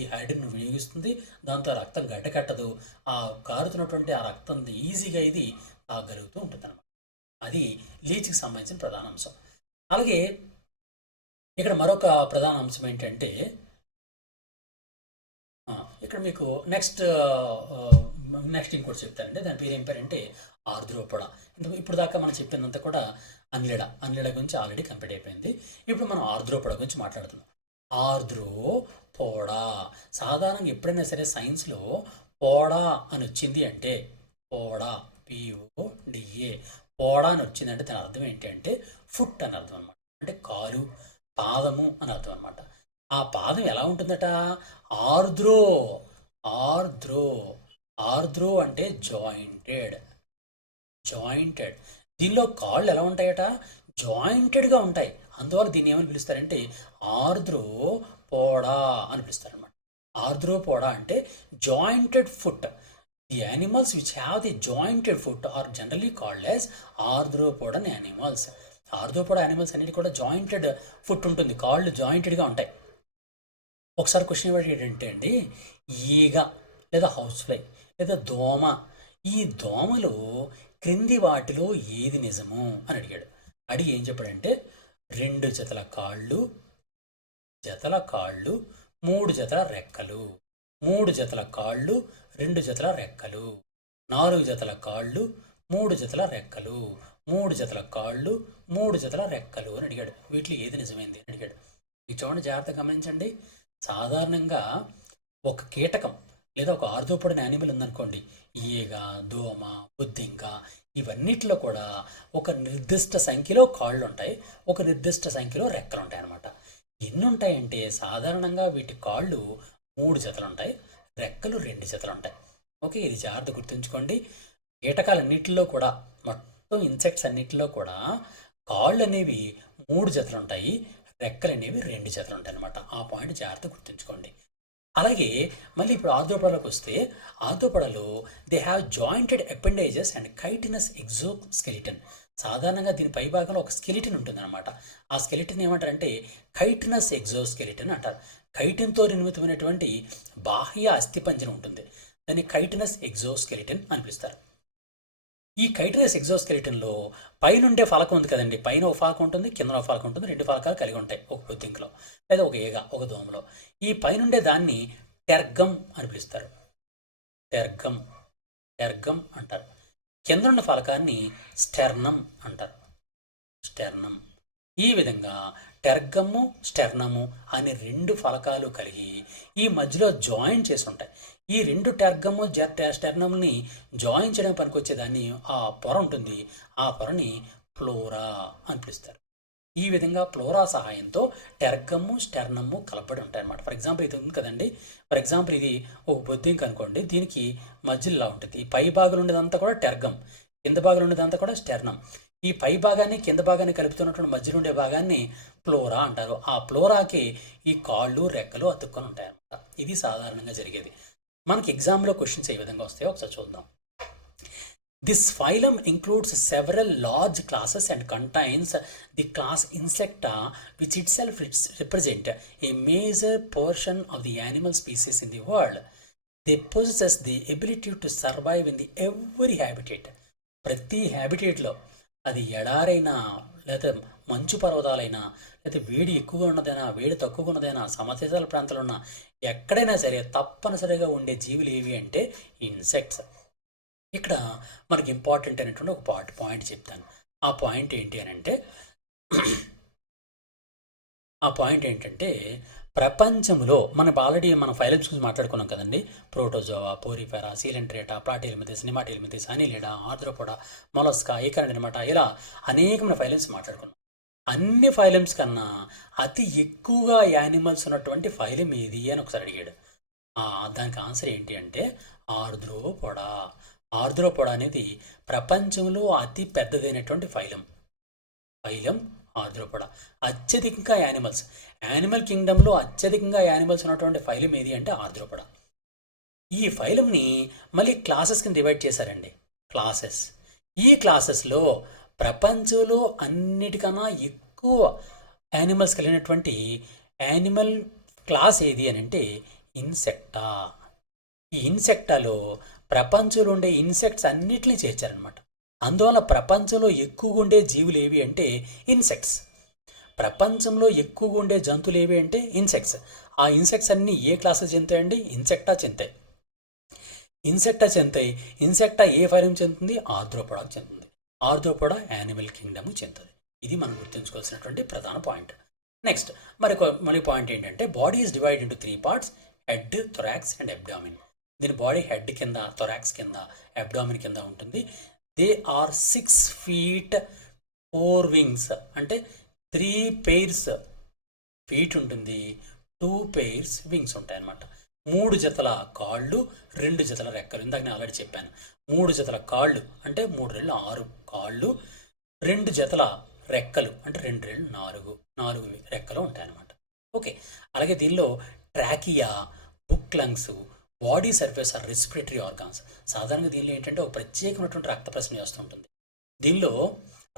ఈ హైరిడిన్ వినియోగిస్తుంది. దాంతో రక్తం గడ్డ కట్టదు. ఆ కారుతున్నటువంటి ఆ రక్తం ఈజీగా ఇది తాగలుగుతూ ఉంటుంది అనమాట. అది లీచ్కి సంబంధించిన ప్రధాన అంశం. అలాగే ఇక్కడ మరొక ప్రధాన అంశం ఏంటంటే ఇక్కడ మీకు నెక్స్ట్ ఇంకోటి చెప్తారంటే దాని పేరు ఏం పేరంటే ఆర్ద్రోపోడా. ఇప్పుడు దాకా మనం చెప్పినంత కూడా అన్లిడ గురించి ఆల్రెడీ కంప్లీట్ అయిపోయింది. ఇప్పుడు మనం ఆర్ద్రోపోడా గురించి మాట్లాడుతున్నాం. ఆర్ద్రోపోడా సాధారణంగా ఎప్పుడైనా సరే సైన్స్లో పోడా అని వచ్చింది అంటే పోడా PODA పోడా అని వచ్చింది అంటే దాని అర్థం ఏంటి అంటే ఫుట్ అని అర్థం అనమాట. అంటే కాలు, పాదము అని అర్థం అనమాట. ఆ పాదం ఎలా ఉంటుందట? ఆర్ద్రో అంటే జాయింటెడ్. దీనిలో కాళ్ళు ఎలా ఉంటాయట? జాయింటెడ్గా ఉంటాయి. అందువల్ల దీన్ని ఏమని పిలుస్తారంటే ఆర్ద్రోపోడా అని పిలుస్తారనమాట. ఆర్ద్రోపోడా అంటే jointed foot. The animals which have the jointed foot are generally called as arthropodan animals. Arthropoda animals అన్నిటి కూడా జాయింటెడ్ ఫుట్ ఉంటుంది, కాళ్ళు జాయింటెడ్గా ఉంటాయి. ఒకసారి క్వశ్చన్ ఏంటంటే అండి, ఈగ లేదా హౌస్ ఫ్లై లేదా దోమ, ఈ దోమలో క్రింది వాటిలో ఏది నిజము అని అడిగాడు. అడిగి ఏం చెప్పాడంటే 2 జతల కాళ్ళు 3 జతల రెక్కలు, 3 జతల కాళ్ళు 2 జతల రెక్కలు, 4 జతల కాళ్ళు 3 జతల రెక్కలు, 3 జతల కాళ్ళు 3 జతల రెక్కలు అని అడిగాడు. వీటిలో ఏది నిజమైంది అని అడిగాడు. ఈ చూడండి, జాగ్రత్తగా గమనించండి. సాధారణంగా ఒక కీటకం లేదా ఒక ఆర్థోపొడిన యానిమల్ ఉందనుకోండి, ఈగ, దోమ, బొద్దింక, ఇవన్నిటిలో కూడా ఒక నిర్దిష్ట సంఖ్యలో కాళ్ళు ఉంటాయి, ఒక నిర్దిష్ట సంఖ్యలో రెక్కలు ఉంటాయి అన్నమాట. ఎన్ని ఉంటాయంటే సాధారణంగా వీటి కాళ్ళు 3 జతలు ఉంటాయి, రెక్కలు 2 జతలు ఉంటాయి. ఓకే, ఇది జాగ్రత్త గుర్తుంచుకోండి. కీటకాలన్నిటిలో కూడా, మొత్తం ఇన్సెక్ట్స్ అన్నిటిలో కూడా కాళ్ళు అనేవి 3 జతలు ఉంటాయి, రెక్కలు అనేవి 2 జతలు ఉంటాయి అనమాట. ఆ పాయింట్ జాగ్రత్త గుర్తుంచుకోండి. అలాగే మళ్ళీ ఇప్పుడు ఆర్థోపడలోకి వస్తే, ఆర్థోపడలో they have jointed appendages and chitinous exoskeleton. సాధారణంగా దీని పై భాగంలో ఒక స్కెలిటన్ ఉంటుందన్నమాట. ఆ స్కెలిటన్ ఏమంటారంటే కైటినస్ ఎగ్జో స్కెలిటన్ అంటారు. కైటిన్తో నిర్మితమైనటువంటి బాహ్య అస్థిపంజరం ఉంటుంది, దాన్ని కైటినస్ ఎగ్జో స్కెలిటన్ అని పిలుస్తారు. ఈ కైటినస్ ఎగ్జోస్కెలిటన్లో పైనుండే ఫలకం ఉంది కదండి, పైన ఒక ఫలకం ఉంటుంది, కింద ఒక ఫలకం ఉంటుంది, 2 ఫలకాలు కలిగి ఉంటాయి ఒక బొద్దింకలో లేదా ఒక ఈగ, ఒక దోమలో. ఈ పైనుండే దాన్ని టెర్గమ్ అని పిలుస్తారు. టెర్గమ్ టెర్గమ్ అంటారు. కింద ఉన్న ఫలకాన్ని స్టెర్నం అంటారు. స్టెర్నం. ఈ విధంగా టెర్గము, స్టెర్నము అనే 2 ఫలకాలు కలిగి ఈ మధ్యలో జాయిన్ చేసి ఉంటాయి. ఈ 2 టెర్గము స్టెర్నమ్ని జాయిన్ చేయడం పనికొచ్చేదాన్ని ఆ పొర ఉంటుంది, ఆ పొరని ఫ్లోరా అని పిలుస్తారు. ఈ విధంగా ఫ్లోరా సహాయంతో టెర్గము, స్టెర్నము కలపబడి ఉంటాయి అన్నమాట. ఫర్ ఎగ్జాంపుల్ ఇది ఉంది కదండి, ఫర్ ఎగ్జాంపుల్ ఇది ఒక బొద్దింక అనుకోండి, దీనికి మధ్యలో ఉంటుంది. పై భాగంలో ఉండేదంతా కూడా టెర్గమ్, కింద భాగంలో ఉండేదంతా కూడా స్టెర్నం. ఈ పై భాగాన్ని కింద భాగాన్ని కలుపుతున్నటువంటి మధ్యలో ఉండే భాగాన్ని ఫ్లోరా అంటారు. ఆ ఫ్లోరాకి ఈ కాళ్ళు, రెక్కలు అతుక్కొని ఉంటాయి అన్నమాట. ఇది సాధారణంగా జరిగేది. మనకి ఎగ్జామ్లో క్వశ్చన్స్ ఏ విధంగా వస్తాయో ఒకసారి చూద్దాం. This phylum includes several large classes and contains the class Insecta which itself represent a major portion of the animal species in the world. They possess the ability to survive in the every habitat. ప్రతి హ్యాబిటేట్లో, అది ఎడారైనా, లేదా మంచు పర్వతాలైనా, లేదా వేడి ఎక్కువగా ఉన్నదైనా, వేడి తక్కువగా ఉన్నదైనా, సమశీతల ప్రాంతాలు ఉన్న ఎక్కడైనా సరే తప్పనిసరిగా ఉండే జీవులు ఏవి అంటే ఇన్సెక్ట్స్. ఇక్కడ మనకి ఇంపార్టెంట్ అనేటువంటి ఒక పాయింట్ చెప్తాను. ఆ పాయింట్ ఏంటి అని అంటే ప్రపంచంలో మనం ఆల్రెడీ మన ఫైలమ్స్ గురించి మాట్లాడుకున్నాం కదండి. Protozoa, Porifera, Coelenterata, Platyhelminthes, Nemathelminthes, Annelida, Arthropoda, Mollusca, Echinodermata, ఇలా అనేకమైన ఫైలమ్స్ మాట్లాడుకున్నాం. అన్ని ఫైలమ్స్ కన్నా అతి ఎక్కువగా యానిమల్స్ ఉన్నటువంటి ఫైలం ఏది అని ఒకసారి అడిగాడు. దానికి ఆన్సర్ ఏంటి అంటే ఆర్థ్రోపోడా. ఆర్థ్రోపోడా అనేది ప్రపంచంలో అతి పెద్దదైనటువంటి ఫైలం ఆర్థ్రోపోడా. అత్యధికంగా యానిమల్ కింగ్డమ్లో అత్యధికంగా యానిమల్స్ ఉన్నటువంటి ఫైలం ఏది అంటే ఆర్థ్రోపోడా. ఈ ఫైలంని మళ్ళీ క్లాసెస్ కింద డివైడ్ చేశారండి. క్లాసెస్. ఈ క్లాసెస్లో ప్రపంచంలో అన్నిటికన్నా ఎక్కువ యానిమల్స్ కలిగినటువంటి యానిమల్ క్లాస్ ఏది అని అంటే ఇన్సెక్టా. ఈ ఇన్సెక్టాలో ప్రపంచంలో ఉండే ఇన్సెక్ట్స్ అన్నిటినీ చేర్చారనమాట. అందువల్ల ప్రపంచంలో ఎక్కువగా ఉండే జీవులు ఏవి అంటే ఇన్సెక్ట్స్. ప్రపంచంలో ఎక్కువగా ఉండే జంతువులు ఏవి అంటే ఇన్సెక్ట్స్. ఆ ఇన్సెక్ట్స్ అన్నీ ఏ క్లాసెస్ చెందుతాయండి? ఇన్సెక్టా చెందుతాయి. ఇన్సెక్టా ఏ ఫైలం చెందుతుంది? ఆర్థ్రోపోడాకు చెందుతుంది. ఆర్థ్రోపోడా యానిమల్ కింగ్డమ్ చెందుతుంది. ఇది మనం గుర్తుంచుకోవాల్సినటువంటి ప్రధాన పాయింట్. నెక్స్ట్ మళ్ళీ పాయింట్ ఏంటంటే body is divide into 3 parts: head, thorax and abdomen. దీని బాడీ హెడ్ కింద, థొరాక్స్ కింద, అబ్డామిన్ కింద ఉంటుంది. దే ఆర్ 6 feet 4 wings, అంటే 3 pairs ఫీట్ ఉంటుంది, 2 pairs wings ఉంటాయి అన్నమాట. 3 జతల కాళ్ళు, 2 జతల రెక్కలు. ఇందాక నేను ఆల్రెడీ చెప్పాను. 3 జతల కాళ్ళు అంటే 3 రెళ్ళు 6 కాళ్ళు, 2 జతల రెక్కలు అంటే 2 రెళ్ళు 4 రెక్కలు ఉంటాయన్నమాట. ఓకే. అలాగే దీనిలో trachea, book lungs, body surface are respiratory organs. సాధారణంగా దీనిలో ఏంటంటే ఒక ప్రత్యేకమైనటువంటి రక్త ప్రసరణ చేస్తుంటుంది. దీనిలో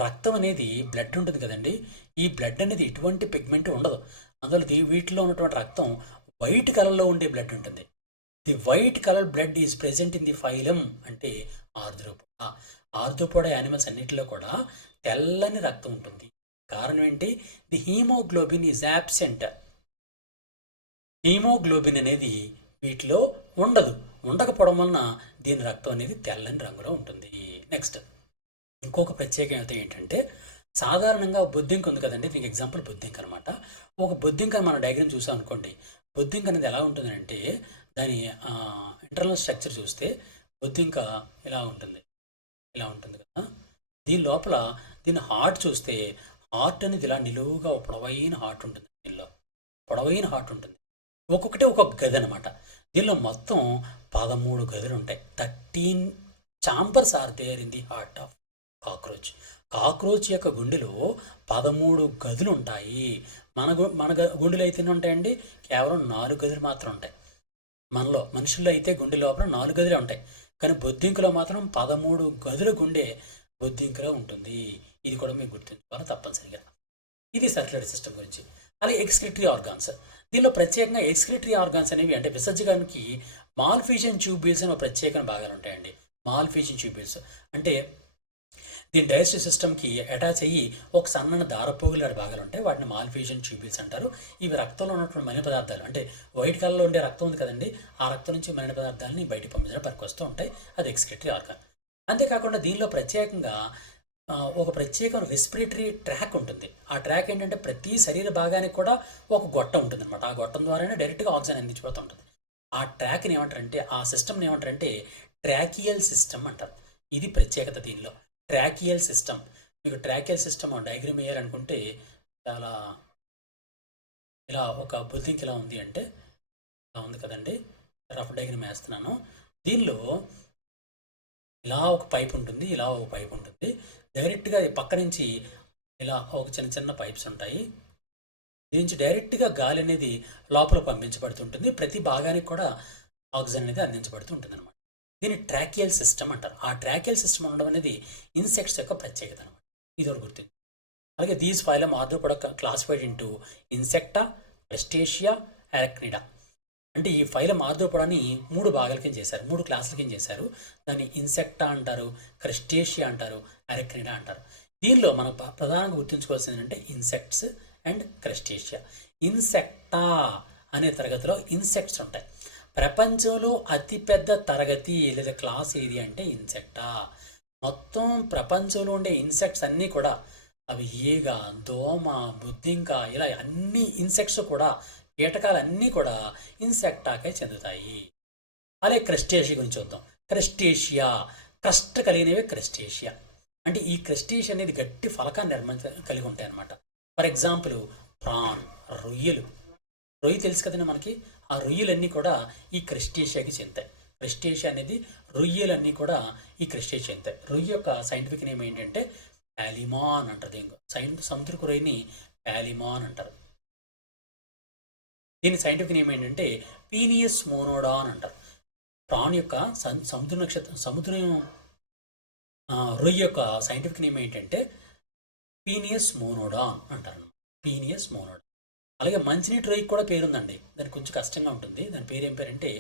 రక్తం అనేది బ్లడ్ ఉంటుంది కదండి. ఈ బ్లడ్ అనేది ఎటువంటి పిగ్మెంట్ ఉండదు. అందువల్ల వీటిలో ఉన్నటువంటి రక్తం వైట్ కలర్లో ఉండే బ్లడ్ ఉంటుంది. The white colour blood is present in the phylum అంటే ఆర్థ్రోపోడా. ఆర్థ్రోపోడా యానిమల్స్ అన్నిటిలో కూడా తెల్లని రక్తం ఉంటుంది. కారణం ఏంటి? The haemoglobin is absent. Haemoglobin అనేది వీటిలో ఉండకపోవడం వలన దీని రక్తం అనేది తెల్లని రంగులో ఉంటుంది. నెక్స్ట్ ఇంకొక ప్రత్యేకత ఏంటంటే, సాధారణంగా బొద్దింక ఉంది కదండి, దీనికి ఎగ్జాంపుల్ బొద్దింక అనమాట. ఒక బొద్దింక మన డయాగ్రామ్ చూసాం అనుకోండి. బొద్దింక అనేది ఎలా ఉంటుంది అంటే దాని ఇంటర్నల్ స్ట్రక్చర్ చూస్తే బొద్దింక ఇలా ఉంటుంది, ఇలా ఉంటుంది కదా. దీని లోపల దీని హార్ట్ చూస్తే హార్ట్ అనేది ఇలా నిలువుగా పొడవైన హార్ట్ ఉంటుంది. దీనిలో పొడవైన హార్ట్ ఉంటుంది. ఒక్కొక్కటి ఒక్కొక్క గది అనమాట. దీనిలో మొత్తం 13 గదులు ఉంటాయి. 13 chambers are there in the heart of cockroach. Cockroach యొక్క గుండెలో 13 గదులు ఉంటాయి. మన గుండెలో అయితే ఎన్ని ఉంటాయండి? కేవలం 4 గదులు మాత్రం ఉంటాయి. మనుషుల్లో అయితే గుండె లోపల 4 గదులే ఉంటాయి. కానీ బొద్దింకలో మాత్రం 13 గదుల గుండె బొద్దింకలో ఉంటుంది. ఇది కూడా మీకు గుర్తుంచుకోవాలి తప్పనిసరిగా. ఇది సర్క్యులరీ సిస్టమ్ గురించి. అలాగే ఎక్స్క్రిటరీ ఆర్గాన్స్. దీనిలో ప్రత్యేకంగా ఎక్స్క్రిటరీ ఆర్గాన్స్ అనేవి అంటే విసర్జకానికి మాల్ఫిజియన్ ట్యూబ్యూల్స్ అనే ప్రత్యేకమైన భాగాలు ఉంటాయండి. మాల్ఫిజియన్ ట్యూబ్యూల్స్ అంటే దీని డైజెస్టివ్ సిస్టమ్కి అటాచ్ అయ్యి ఒక సన్నని దారపోగులాంటి భాగాలు ఉంటాయి. వాటిని మాల్ఫిజియన్ ట్యూబ్యూల్స్ అంటారు. ఇవి రక్తంలో ఉన్నటువంటి మలిన పదార్థాలు అంటే వైట్ కలర్లో ఉండే రక్తం ఉంది కదండి, ఆ రక్తం నుంచి మలిన పదార్థాలని బయటకు పంపించడం పనికొస్తూ ఉంటాయి. అది ఎక్స్క్రిటరీ ఆర్గాన్. అంతేకాకుండా దీనిలో ప్రత్యేకంగా ఒక ప్రత్యేకమైన రెస్పిరేటరీ ట్రాక్ ఉంటుంది. ఆ ట్రాక్ ఏంటంటే ప్రతి శరీర భాగానికి కూడా ఒక గొట్టం ఉంటుంది అనమాట. ఆ గొట్టం ద్వారానే డైరెక్ట్గా ఆక్సిజన్ అందించిపోతూ ఉంటుంది. ఆ ట్రాక్ని ఏమంటారంటే, ఆ సిస్టమ్ని ఏమంటారంటే ట్రాకియల్ సిస్టమ్ అంటారు. ఇది ప్రత్యేకత దీనిలో. Tracheal system. మీకు ట్రాకియల్ సిస్టమ్ డయాగ్రామ్ వేయాలనుకుంటే చాలా ఇలా ఒక బొద్దింక ఇలా ఉంది అంటే ఇలా ఉంది కదండి, రఫ్ డయాగ్రామ్ వేస్తున్నాను. దీనిలో ఇలా ఒక పైప్ ఉంటుంది, ఇలా ఒక పైప్ ఉంటుంది. డైరెక్ట్గా పక్క నుంచి ఇలా ఒక చిన్న చిన్న పైప్స్ ఉంటాయి. దీని నుంచి డైరెక్ట్గా గాలి అనేది లోపల పంపించబడుతుంటుంది. ప్రతి భాగానికి కూడా ఆక్సిజన్ అనేది అందించబడుతూ ఉంటుంది అనమాట. దీన్ని ట్రాకియల్ సిస్టమ్ అంటారు. ఆ ట్రాకియల్ సిస్టమ్ ఉండడం అనేది ఇన్సెక్ట్స్ యొక్క ప్రత్యేకత అనమాట. ఇది ఒకటి గుర్తుంది. అలాగే దీస్ ఫైలం ఆర్ కూడా క్లాసిఫైడ్ ఇంటూ ఇన్సెక్టా, క్రస్టేషియా, అరక్నిడా. అంటే ఈ ఫైలం ఆర్థ్రోపోడాని 3 భాగాల కింద చేశారు, 3 క్లాసుల కింద చేశారు. దాన్ని ఇన్సెక్టా అంటారు, క్రస్టేషియా అంటారు, అరక్నిడా అంటారు. దీనిలో మనం ప్రధానంగా గుర్తుంచుకోవాల్సింది ఏంటంటే ఇన్సెక్ట్స్ అండ్ క్రస్టేషియా. ఇన్సెక్టా అనే తరగతిలో ఇన్సెక్ట్స్ ఉంటాయి. ప్రపంచంలో అతిపెద్ద తరగతి లేదా క్లాస్ ఏది అంటే ఇన్సెక్టా. మొత్తం ప్రపంచంలో ఉండే ఇన్సెక్ట్స్ అన్నీ కూడా అవి ఈగ, దోమ, బొద్దింక ఇలా అన్ని ఇన్సెక్ట్స్ కూడా కీటకాలన్నీ కూడా ఇన్సెక్టాకే చెందుతాయి. అలాగే క్రస్టేషియా గురించి చూద్దాం. క్రస్టేషియా క్రస్ట్ కలిగినవే క్రస్టేషియా. అంటే ఈ క్రస్టేషియా అనేది గట్టి ఫలకాన్ని కలిగి ఉంటాయి అన్నమాట. ఫర్ ఎగ్జాంపుల్ ప్రాన్, రొయ్యలు. రొయ్య తెలుసు కదండి మనకి. ఆ రొయ్యలన్నీ కూడా ఈ క్రస్టేషియాకి చెందుతాయి. క్రస్టేషియా అనేది రొయ్యలన్నీ కూడా ఈ క్రస్టేషియా చెందుతాయి. రొయ్య యొక్క సైంటిఫిక్ నేమ్ ఏంటంటే పాలిమాన్ అంటారు. దీనికి సముద్రపు రొయ్యని పాలిమాన్ అంటారు. దీని సైంటిఫిక్ నేమ్ ఏంటంటే పీనియస్ మోనోడాన్ అంటారు. ప్రాన్ యొక్క సముద్రం రొయ్య యొక్క సైంటిఫిక్ నేమ్ ఏంటంటే పీనియస్ మోనోడాన్ అంటారు. Penaeus monodon. అలాగే మంచినీటి రొయ్యకి కూడా పేరుందండి. దానికి కొంచెం కష్టంగా ఉంటుంది. దాని పేరు ఏం పేరంటే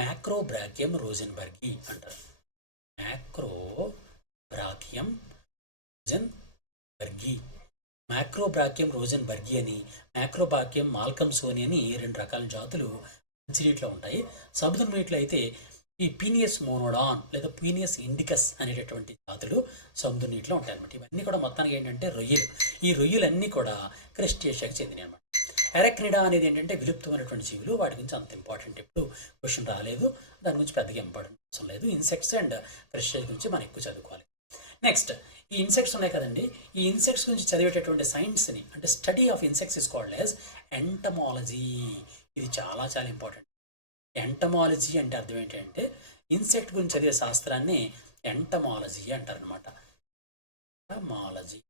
మ్యాక్రోబ్రాకియం రోజెన్బర్గి అంటారు. మ్యాక్రోబ్రాకియం రోజెన్బర్గి. మ్యాక్రోబ్రాకియం రోజెన్బర్గి అని, మ్యాక్రోబ్రాకియం మాల్కమ్సోని అని 2 రకాల జాతులు మంచినీటిలో ఉంటాయి. సముద్ర నీటిలో అయితే ఈ పీనియస్ మోనోడాన్ లేదా పీనియస్ ఇండికస్ అనేటటువంటి జాతులు సముద్ర నీటిలో ఉంటాయి అనమాట. ఇవన్నీ కూడా మొత్తానికి ఏంటంటే రొయ్యలు. ఈ రొయ్యలన్నీ కూడా క్రస్టేషియాకి చెందినవి అనమాట. అరక్నిడా అనేది ఏంటంటే విలుప్తమైనటువంటి జీవులు. వాటి గురించి అంత ఇంపార్టెంట్ ఎప్పుడు క్వశ్చన్ రాలేదు. దాని గురించి పెద్దగా ఇంపార్టెంట్ అవసరం లేదు. ఇన్సెక్ట్స్ అండ్ క్రస్టేషియా గురించి మనం ఎక్కువ చదువుకోవాలి. నెక్స్ట్ ఈ ఇన్సెక్ట్స్ ఉన్నాయి కదండి. ఈ ఇన్సెక్ట్స్ గురించి చదివేటటువంటి సైన్స్ని అంటే study of insects is called as entomology. ఇది చాలా చాలా ఇంపార్టెంట్. ఎంటమాలజీ అంటే అర్థం ఏంటంటే ఇన్సెక్ట్ గురించి చదివే శాస్త్రాన్ని ఎంటమాలజీ అంటారనమాట. ఎంటమాలజీ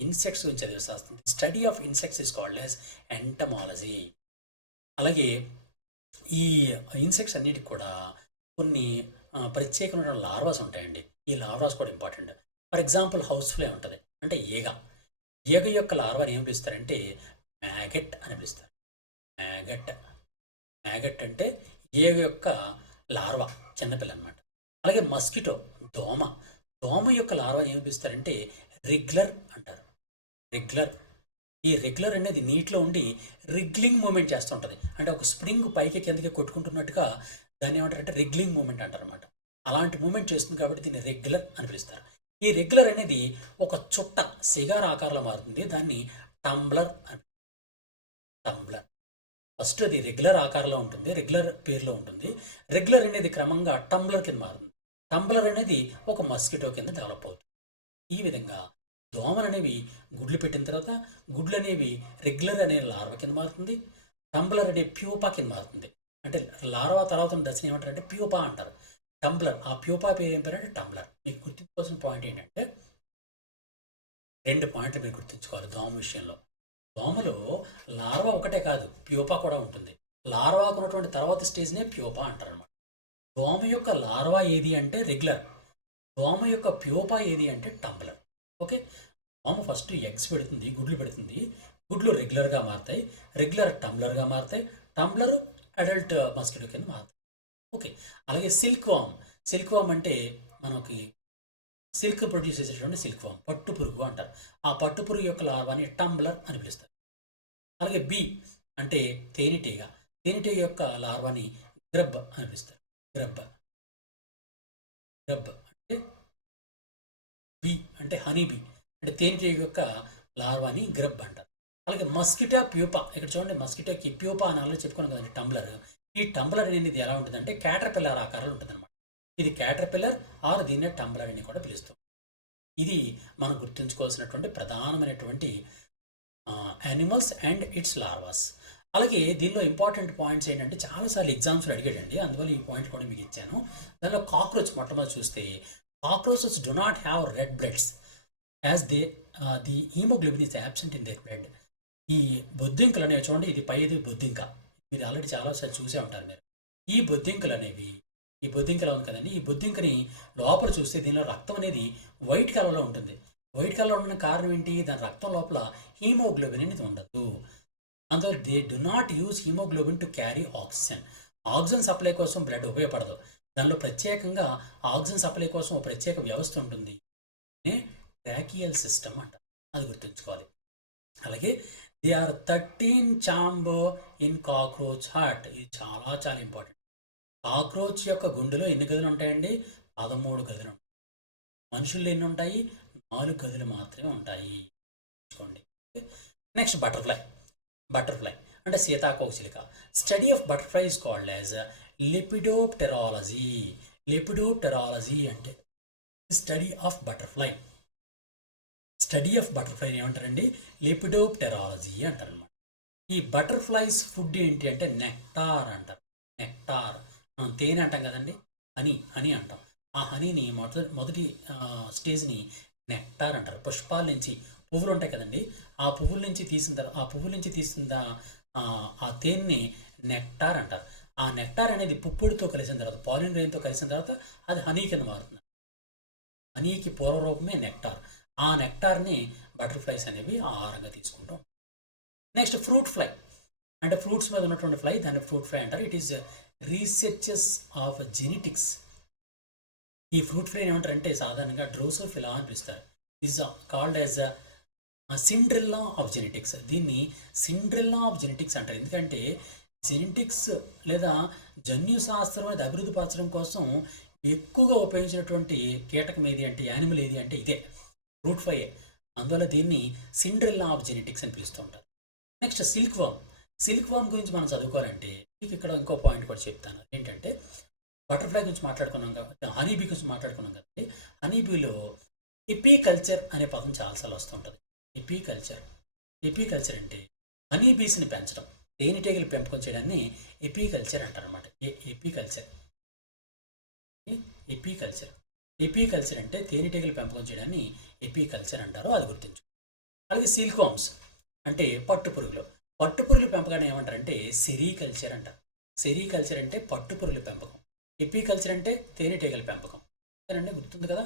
ఇన్సెక్ట్స్ గురించి చదివే శాస్త్రం. Study of insects is called as entomology. అలాగే ఈ ఇన్సెక్ట్స్ అన్నిటికి కూడా కొన్ని ప్రత్యేకమైన లార్వాస్ ఉంటాయండి. ఈ లార్వాస్ కూడా important. For example house fly ఉంటుంది అంటే ఈగ. ఈగ యొక్క లార్వాని ఏం పిలుస్తారంటే మ్యాగెట్ అని పిలుస్తారు. మ్యాగెట్. మ్యాగెట్ అంటే ఈగ యొక్క లార్వా, చిన్నపిల్ల అనమాట. అలాగే మస్కిటో, దోమ. దోమ యొక్క లార్వాని ఏం పిలుస్తారంటే రిగ్లర్ అంటారు. రిగ్లర్. ఈ రెగ్యులర్ అనేది నీటిలో ఉండి రిగ్లింగ్ మూమెంట్ చేస్తుంటుంది. అంటే ఒక స్ప్రింగ్ పైకి కిందకి కొట్టుకుంటున్నట్టుగా దాన్ని ఏమంటారంటే రిగ్లింగ్ మూమెంట్ అంటారు అనమాట. అలాంటి మూమెంట్ చేస్తుంది కాబట్టి దీన్ని రెగ్యులర్ అని పిలుస్తారు. ఈ రెగ్యులర్ అనేది ఒక చుట్ట సిగార్ ఆకారంలో మారుతుంది. దాన్ని టంబ్లర్ అని. టంబ్లర్. ఫస్ట్ అది రెగ్యులర్ ఆకారంలో ఉంటుంది, రెగ్యులర్ పేరులో ఉంటుంది. రెగ్యులర్ అనేది క్రమంగా టంబ్లర్ కింద మారుతుంది. టంబ్లర్ అనేది ఒక మస్కిటో కింద డెవలప్ అవుతుంది. ఈ విధంగా దోమలు అనేవి గుడ్లు పెట్టిన తర్వాత గుడ్లు అనేవి రెగ్యులర్ అనే లార్వా కింద మారుతుంది. టంబ్లర్ అనే ప్యూపా కింద మారుతుంది. అంటే లార్వా తర్వాత దశని ఏమంటారంటే ప్యూపా అంటారు. టంబ్లర్, ఆ ప్యూపా పేరు ఏం పేరు అంటే టంబ్లర్. మీకు గుర్తుంచుకోవాల్సిన పాయింట్ ఏంటంటే 2 పాయింట్లు మీరు గుర్తుంచుకోవాలి దోమ విషయంలో. దోమలో లార్వా ఒకటే కాదు, ప్యూపా కూడా ఉంటుంది. లార్వాకు ఉన్నటువంటి తర్వాత స్టేజ్నే ప్యూపా అంటారు అనమాట. దోమ యొక్క లార్వా ఏది అంటే రెగ్యులర్, దోమ యొక్క ప్యూపా ఏది అంటే టంబ్లర్. ఓకే, దోమ ఫస్ట్ ఎగ్స్ పెడుతుంది, గుడ్లు పెడుతుంది. గుడ్లు రెగ్యులర్గా మారుతాయి, రెగ్యులర్ టంబ్లర్గా మారుతాయి, టంబ్లర్ అడల్ట్ మస్కిటో కింద మారుతాయి. ఓకే, అలాగే సిల్క్ వామ్. సిల్క్ వామ్ అంటే మనకి సిల్క్ ప్రొడ్యూస్ చేసేటువంటి సిల్క్ వామ్, పట్టు పురుగు అంటారు. ఆ పట్టు పురుగు యొక్క లార్వాని టంబ్లర్ అని పిలుస్తారు. అలాగే బీ అంటే తేనెటీగ, తేనెటీగ యొక్క లార్వాని గ్రబ్ అని పిలుస్తారు. గ్రబ్, గ్రబ్ అంటే బీ అంటే హనీ బీ, అంటే తేనెటీగ యొక్క లార్వాని గ్రబ్ అంటారు. అలాగే మస్కిటో ప్యూపా, ఇక్కడ చూడండి మస్కిటోకి ప్యూపా అని ఆల్రెడీ చెప్పుకున్నాం కదండి టంబ్లర్. ఈ టంబ్లర్ అనేది ఎలా ఉంటుందంటే క్యాటర్పిల్లర్ ఆకారంలో ఉంటుంది అనమాట. ఇది క్యాటర్పిల్లర్ ఆర్ దీన్నే టంబ్లర్ అని కూడా పిలుస్తాం. ఇది మనం గుర్తుంచుకోవాల్సినటువంటి ప్రధానమైనటువంటి యానిమల్స్ అండ్ ఇట్స్ లార్వాస్. అలాగే దీనిలో ఇంపార్టెంట్ పాయింట్స్ ఏంటంటే చాలాసార్లు ఎగ్జామ్స్లో అడిగాడండి, అందువల్ల ఈ పాయింట్ కూడా మీకు ఇచ్చాను. దానిలో కాక్రోచ్ మొట్టమొదటి చూస్తే cockroaches do not have read bloods as the haemoglobin is absent in there blood. ఈ బొద్దింకలు అనేవి చూడండి, ఇది పైది బొద్దింక, మీరు ఆల్రెడీ చాలాసార్లు చూసే ఉంటారు మీరు. ఈ బొద్దింకలు అనేవి, ఈ బొద్దింకలు ఉంది కదండి, ఈ బొద్దింకని లోపల చూస్తే దీనిలో రక్తం అనేది వైట్ కలర్లో ఉంటుంది. వైట్ కలర్లో ఉన్న కారణం ఏంటి? దాని రక్తం లోపల హీమోగ్లోబిన్ అనేది ఉండదు. అందువల్ల they do not use haemoglobin to carry oxygen. Oxygen supply కోసం బ్లడ్ ఉపయోగపడదు. దానిలో ప్రత్యేకంగా ఆక్సిజన్ సప్లై కోసం ఒక ప్రత్యేక వ్యవస్థ ఉంటుంది, ట్రాకియల్ సిస్టమ్ అంట, అది గుర్తుంచుకోవాలి. అలాగే they are 13 chamber in cockroach heart. ఇది చాలా చాలా ఇంపార్టెంట్. కాక్రోచ్ యొక్క గుండెలో ఎన్ని గదులు ఉంటాయండి? 13 గదులు ఉంటాయి. మనుషుల్లో ఎన్ని ఉంటాయి? 4 గదులు మాత్రమే ఉంటాయి. చూసుకోండి. Next butterfly. బటర్ఫ్లై అంటే సీతాకోకచిలుక. Study of butterfly is called as lepidopterology. Lepidopterology అంటే study of butterfly. Study of butterfly ఏమంటారండి? లెపిడోప్టెరాలజీ అంటారు అనమాట. ఈ బటర్ఫ్లైస్ ఫుడ్ ఏంటి అంటే నెక్టార్ అంటారు. నెక్టార్, మనం తేనె అంటాం కదండి, హనీ అంటాం. ఆ హనీని మొదటి స్టేజ్ని నెక్టార్ అంటారు. పుష్పాల నుంచి పువ్వులు ఉంటాయి కదండి, ఆ పువ్వుల నుంచి తీసిన ఆ తేనెని నెక్టార్ అంటారు. ఆ నెక్టార్ అనేది పుప్పొడితో కలిసిన తర్వాత, పాలిన్ గ్రెయిన్తో కలిసిన తర్వాత అది హనీ కింద మారుతుంది. హనీకి పూర్వరూపమే నెక్టార్. ఆ నెక్టార్ని బటర్ఫ్లైస్ అనేవి ఆహారంగా తీసుకుంటాం. నెక్స్ట్ ఫ్రూట్ ఫ్లై అంటే ఫ్రూట్స్ మీద ఉన్నటువంటి ఫ్లై, దాన్ని ఫ్రూట్ ఫ్లై అంటారు. It is researches of genetics. ఈ ఫ్రూట్ ఫ్లై ఏమంటారంటే సాధారణంగా డ్రోసోఫిలా అని పిలుస్తారు. Is called as Cinderella of genetics. దీన్ని సిండ్రెల్లా ఆఫ్ జెనెటిక్స్ అంటారు. ఎందుకంటే జెనెటిక్స్ లేదా జన్యు శాస్త్రం అనేది అభివృద్ధి పరచడం కోసం ఎక్కువగా ఉపయోగించినటువంటి కీటకం ఏది అంటే, యానిమల్ ఏది అంటే ఇదే ఫ్రూట్ ఫ్లై. అందువల్ల దీన్ని సిండ్రెల్లా ఆఫ్ జెనెటిక్స్ అని పిలుస్తూ ఉంటారు. నెక్స్ట్ సిల్క్ వామ్. సిల్క్ వామ్ గురించి మనం చదువుకోవాలంటే మీకు ఇక్కడ ఇంకో పాయింట్ కూడా చెప్తాను. ఏంటంటే బటర్ఫ్లై గురించి మాట్లాడుకున్నాం కాబట్టి హనీబీ గురించి మాట్లాడుకున్నాం కాబట్టి, హనీబీలో ఎపీకల్చర్ అనే పదం చాలాసార్లు వస్తుంటుంది. ఎపీకల్చర్ అంటే హనీబీస్ని పెంచడం, తేనెటీగలు పెంపకం చేయడాన్ని ఎపీకల్చర్ అంటారు అనమాట. ఎపీకల్చర్ అంటే తేనెటీగలు పెంపకం చేయడాన్ని ఎపీకల్చర్ అంటారు, అది గుర్తించు. అలాగే సిల్క్ వామ్స్ అంటే పట్టుపురుగులు. పట్టుపురుగుల పెంపకాన్ని ఏమంటారంటే సెరీకల్చర్ అంటారు. సెరీకల్చర్ అంటే పట్టుపురుగుల పెంపకం. ఎపీకల్చర్ అంటే తేనెటీగల పెంపకం. అంతేనండి, గుర్తుంది కదా.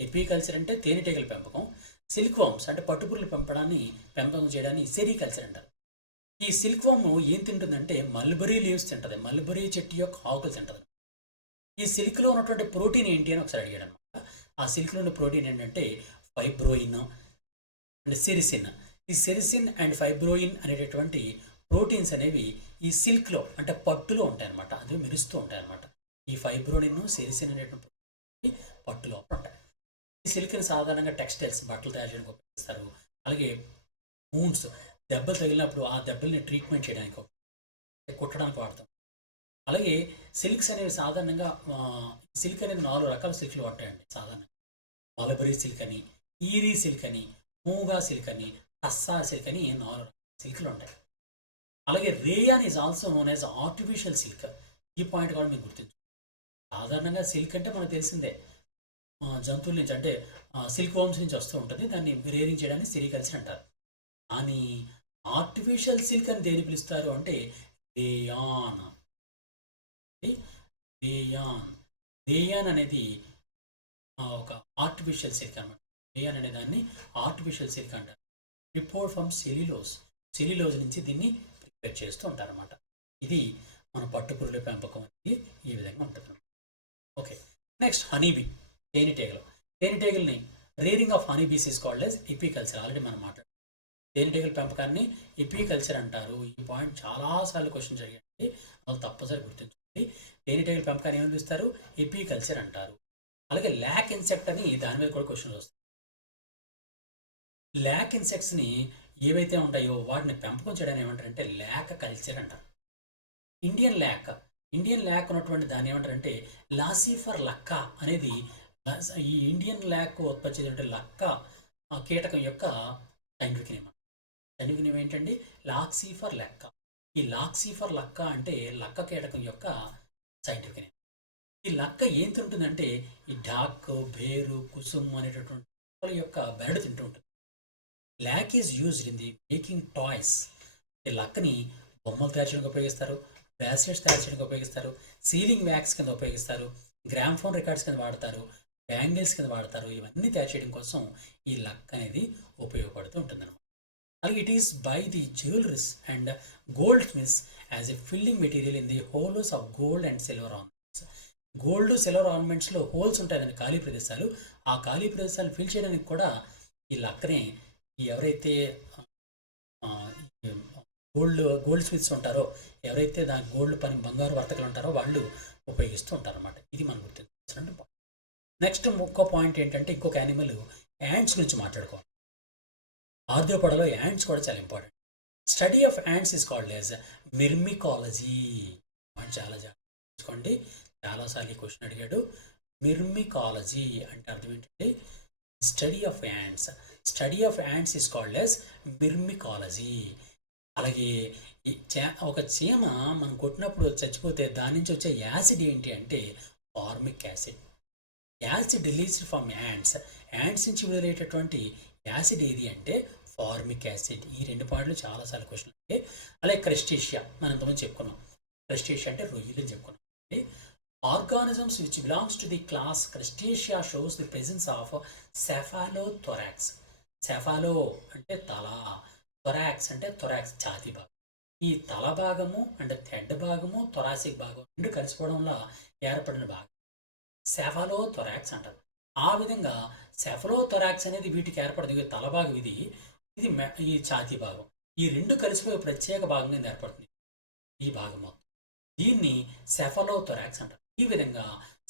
ఎపీకల్చర్ అంటే తేనెటీగల పెంపకం, సిల్క్ వామ్స్ అంటే పట్టుపురుగులు పెంపకం చేయడాన్ని సెరీకల్చర్ అంటారు. ఈ సిల్క్ వామ్ ఏం తింటుందంటే మల్బరీ లీవ్స్ తింటుంది, మల్బరీ చెట్టు యొక్క ఆకులు తింటుంది. ఈ సిల్క్లో ఉన్నటువంటి ప్రోటీన్ ఏంటి అని ఒకసారి అడిగాడు అనమాట. ఆ సిల్క్లో ఉన్న ప్రోటీన్ ఏంటంటే ఫైబ్రోయిన్ అండ్ సెరిసిన్. ఈ సెరిసిన్ అండ్ ఫైబ్రోయిన్ అనేటటువంటి ప్రోటీన్స్ అనేవి ఈ సిల్క్లో అంటే పట్టులో ఉంటాయన్నమాట. అవి మెరుస్తూ ఉంటాయన్నమాట. ఈ ఫైబ్రోయిన్, సెరిసిన్ అనేటువంటి పట్టులో ఉంటాయి. ఈ సిల్క్ని సాధారణంగా టెక్స్టైల్స్, బట్టలు తయారు చేయడానికి ఉపయోగిస్తారు. అలాగే వూండ్స్, దెబ్బలు తగిలినప్పుడు ఆ దెబ్బల్ని ట్రీట్మెంట్ చేయడానికి కుట్టడానికి వాడతాం. అలాగే సిల్క్స్ అనేవి సాధారణంగా సిల్క్ అనేది 4 రకాల సిల్క్లు ఉంటాయండి సాధారణంగా. మలబరీ సిల్క్ అని, ఈరీ సిల్క్ అని, మూగా సిల్క్ అని, టస్సా సిల్క్ అని 4 సిల్క్లు ఉంటాయి. అలాగే rayon is also known as artificial silk. ఈ పాయింట్ కూడా మీకు గుర్తించు. సాధారణంగా సిల్క్ అంటే మనకు తెలిసిందే, జంతువుల నుంచి అంటే సిల్క్ వామ్స్ నుంచి వస్తూ ఉంటుంది. దాన్ని రేరింగ్ చేయడానికి సెరికల్చర్ అంటారు. కానీ ఆర్టిఫిషియల్ సిల్క్ అని దేని పిలుస్తారు అంటే రేయాన్. రేయాన్ రేయాన్ అనేది ఒక ఆర్టిఫిషియల్ సిల్క్ అనమాట. రేయాన్ అనే దాన్ని ఆర్టిఫిషియల్ సిల్క్ అంటారు. ప్రిపోర్డ్ ఫ్రమ్ సెల్యులోజ్ నుంచి దీన్ని ప్రిపేర్ చేస్తూ ఉంటారు అనమాట. ఇది మన పట్టుపురుల పెంపకం అనేది ఈ విధంగా ఉంటుంది. ఓకే, నెక్స్ట్ హనీబీ, తేనెటీగలు. తేనెటీగల్ని rearing of honeybees is called as apiculture. Already మనం మాట్లాడాం. తేనెటీగల పెంపకాన్ని ఎపికల్చర్ అంటారు. ఈ పాయింట్ చాలాసార్లు క్వశ్చన్ జరిగాయి, వాళ్ళు తప్పనిసరి గుర్తుంచుకోండి. తేనెటీగల పెంపకాన్ని ఏమని పిలుస్తారు? ఎపికల్చర్ అంటారు. అలాగే ల్యాక్ ఇన్సెక్ట్ అని దాని మీద కూడా క్వశ్చన్స్ వస్తాయి. ల్యాక్ ఇన్సెక్ట్స్ని ఏవైతే ఉంటాయో వాటిని పెంపకం చేయడానికి ఏమంటారంటే ల్యాక్ కల్చర్ అంటారు. ఇండియన్ ల్యాక్ ఉన్నటువంటి దాన్ని ఏమంటారంటే లాసిఫర్ లక్క అనేది. ఈ ఇండియన్ ల్యాక్ ఉత్పత్తి చేసేటువంటి లక్క కీటకం యొక్క సైంటిఫిక్ నేమ్ ఏంటండి? లాక్సిఫర్ లక్క. ఈ లాక్సిఫర్ లక్క అంటే లక్క కీటకం యొక్క సైంటిఫిక్ నేమ్. ఈ లక్క ఏం తింటుందంటే ఈ డాక్, బేరు, కుసుమ్ అనేటటువంటి యొక్క బెరడు తింటూ ఉంటుంది. Lakh is used in the making toys. ఈ లక్కని బొమ్మలు తయారు చేయడానికి ఉపయోగిస్తారు, బ్రాస్లెట్స్ తయారు చేయడానికి ఉపయోగిస్తారు, సీలింగ్ వ్యాక్స్ కింద ఉపయోగిస్తారు, గ్రామ్ఫోన్ రికార్డ్స్ కింద వాడతారు, బ్యాంగిల్స్ కింద వాడతారు. ఇవన్నీ తయారు చేయడం కోసం ఈ లక్ అనేది ఉపయోగపడుతూ ఉంటుంది అనమాట. అలాగే it is by the jewelleries and goldsmiths as a filling material in the holes of gold and silver ornaments. Gold, silver ఆర్నమెంట్స్లో హోల్స్ ఉంటాయని ఖాళీ ప్రదేశాలు. ఆ ఖాళీ ప్రదేశాలు ఫిల్ చేయడానికి కూడా ఈ లక్కనే ఎవరైతే గోల్డ్ స్మిత్స్ ఉంటారో, ఎవరైతే దాని గోల్డ్ పని బంగారు వర్తకులు ఉంటారో వాళ్ళు ఉపయోగిస్తూ ఉంటారు అనమాట. ఇది మనం గుర్తించాల్సిన పాయింట్. నెక్స్ట్ ఇంకో పాయింట్ ఏంటంటే ఇంకొక యానిమల్ యాంట్స్ గురించి మాట్లాడుకోవాలి. ఆర్థ్రోపోడాలో యాంట్స్ కూడా చాలా important. Study of ants is called as myrmecology. చాలా చూసుకోండి, చాలాసార్లు ఈ క్వశ్చన్ అడిగాడు. మిర్మికాలజీ అంటే అర్థం ఏంటంటే study of ants is called as myrmecology. అలాగే ఒక చీమ మనం కొట్టినప్పుడు చచ్చిపోతే దాని నుంచి వచ్చే యాసిడ్ ఏంటి అంటే formic acid. Acid released from ants నుంచి విడుదలయ్యేటటువంటి యాసిడ్ ఏది అంటే ఫార్మిక్ యాసిడ్. ఈ 2 పాయింట్లు చాలాసార్లు క్వశ్చన్ అంటే. అలాగే క్రస్టేషియా మనం ఇంతకుముందు చెప్పుకున్నాం. క్రస్టేషియా అంటే రొయ్యలు అని చెప్పుకున్నాం. Organisms which belongs to the class Crustacea shows the presence of cephalothorax. Cephalo అంటే తల, థొరాక్స్ అంటే థొరాక్స్ ఛాతీ భాగం. ఈ తల భాగము అంటే హెడ్ భాగము, థొరాసిక్ భాగం 2 కలిసిపోవడం వల్ల ఏర్పడిన భాగం సెఫాలోథొరాక్స్ అంటారు. ఆ విధంగా సెఫాలోథొరాక్స్ అనేది వీటికి ఏర్పడుతుంది. తల భాగం ఇది ఈ ఛాతీ భాగం. ఈ 2 కలిసిపోయే ప్రత్యేక భాగం కింద ఏర్పడుతుంది ఈ భాగం మొత్తం. దీన్ని సెఫాలోథొరాక్స్ అంటారు. ఈ విధంగా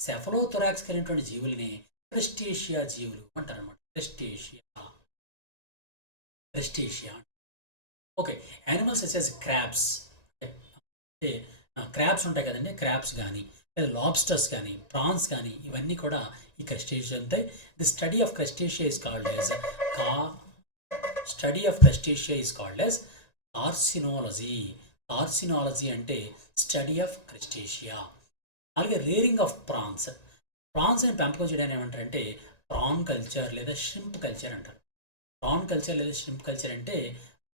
సెఫాలోథొరాక్స్ కలిగినటువంటి జీవుల్ని క్రస్టేషియా జీవులు అంటారు అనమాట. Crustacea. Okay, animals such as crabs. అంటే క్రాబ్స్ ఉంటాయి కదండి, క్రాబ్స్ కానీ లేదా లాబ్స్టర్స్ కానీ ప్రాన్స్ కానీ ఇవన్నీ కూడా ఈ క్రస్టేషియా ఉంటాయి. The study of crustacea is called as carcinology. Carcinology అంటే స్టడీ ఆఫ్ క్రస్టేషియా. అలాగే రేరింగ్ ఆఫ్ ప్రాన్స్ని పెంపకం చేయడానికి ఏమంటారంటే ప్రాన్ కల్చర్ లేదా షింప్ కల్చర్ అంటారు. ప్రాన్ కల్చర్ లేదా షింప్ కల్చర్ అంటే